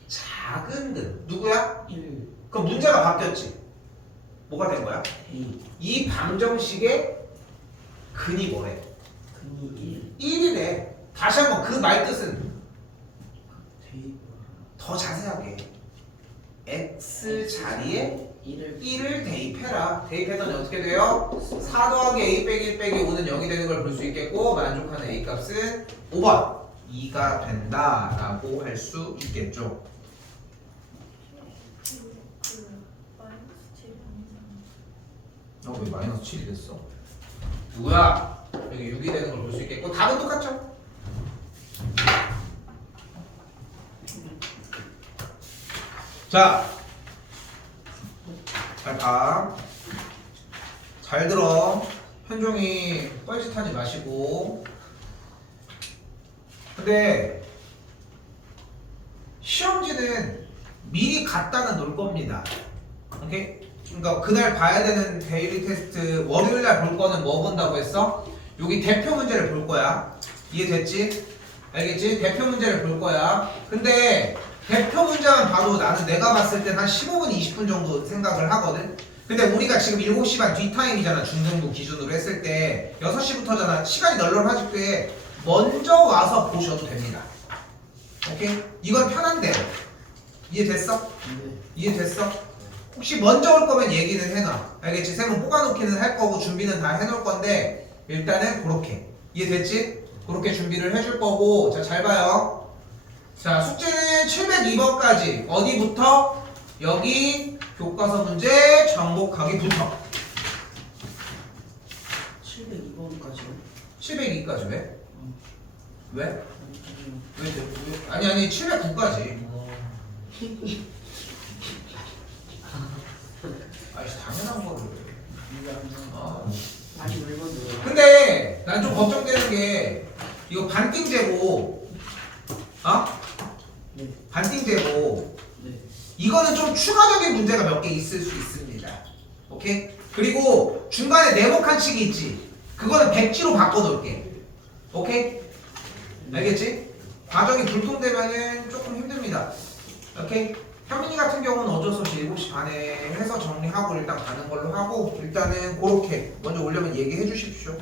작은 근 누구야? 1. 그럼 문제가 바뀌었지. 뭐가 된 거야? 대입. 이 방정식의 근이 뭐래? 근이 1이래. 다시 한번 그 말 뜻은 대입. 더 자세하게 x 자리에 1을 대입해라. 대입했더니 어떻게 돼요? 4 더하기 a 빼기 1 빼기 5는 0이 되는 걸 볼 수 있겠고 만족하는 a 값은 5번 2가 된다라고 할 수 있겠죠. 왜 마이너스 7이 됐어? 누구야? 여기 6이 되는 걸 볼 수 있겠고 답은 똑같죠? 자, 잘 봐. 잘 들어. 현종이 뻘짓하지 마시고. 근데 시험지는 미리 갖다는 놓을 겁니다. 오케이? 그러니까 그날 봐야 되는 데일리 테스트 월요일날 볼 거는 뭐 본다고 했어? 여기 대표 문제를 볼 거야. 이해됐지? 알겠지? 대표 문제를 볼 거야. 근데 대표 문제만 봐도 나는 내가 봤을 땐 한 15분, 20분 정도 생각을 하거든? 근데 우리가 지금 7시 반 뒷타임이잖아. 중등부 기준으로 했을 때 6시부터잖아. 시간이 널널하실 때 먼저 와서 보셔도 됩니다. 오케이? 이건 편한 대로. 이해됐어? 네. 이해됐어? 혹시 먼저 올 거면 얘기는 해놔. 알겠지? 쌤은 뽑아놓기는 할 거고 준비는 다 해놓을 건데 일단은 그렇게. 이해됐지? 그렇게 준비를 해줄 거고. 자, 잘 봐요. 자, 숙제는 702번까지 어디부터? 여기 교과서 문제 정복하기부터. 702번까지요? 702까지 왜? 왜? 아니, 아니 709까지. 아이씨 당연한 거를. 아. 아니 왜 건데? 근데 난 좀 걱정되는 게 이거 반띵제고, 네. 반띵제고 네. 이거는 좀 추가적인 문제가 몇 개 있을 수 있습니다. 오케이? 그리고 중간에 네모칸 치기 있지. 그거는 백지로 바꿔놓을게. 오케이? 알겠지? 과정이 불통되면은 조금 힘듭니다. 오케이? 현민이 같은 경우는 어쩔 수 없이 7시 반에 해서 정리하고 일단 가는 걸로 하고 일단은 그렇게 먼저 오려면 얘기해 주십시오.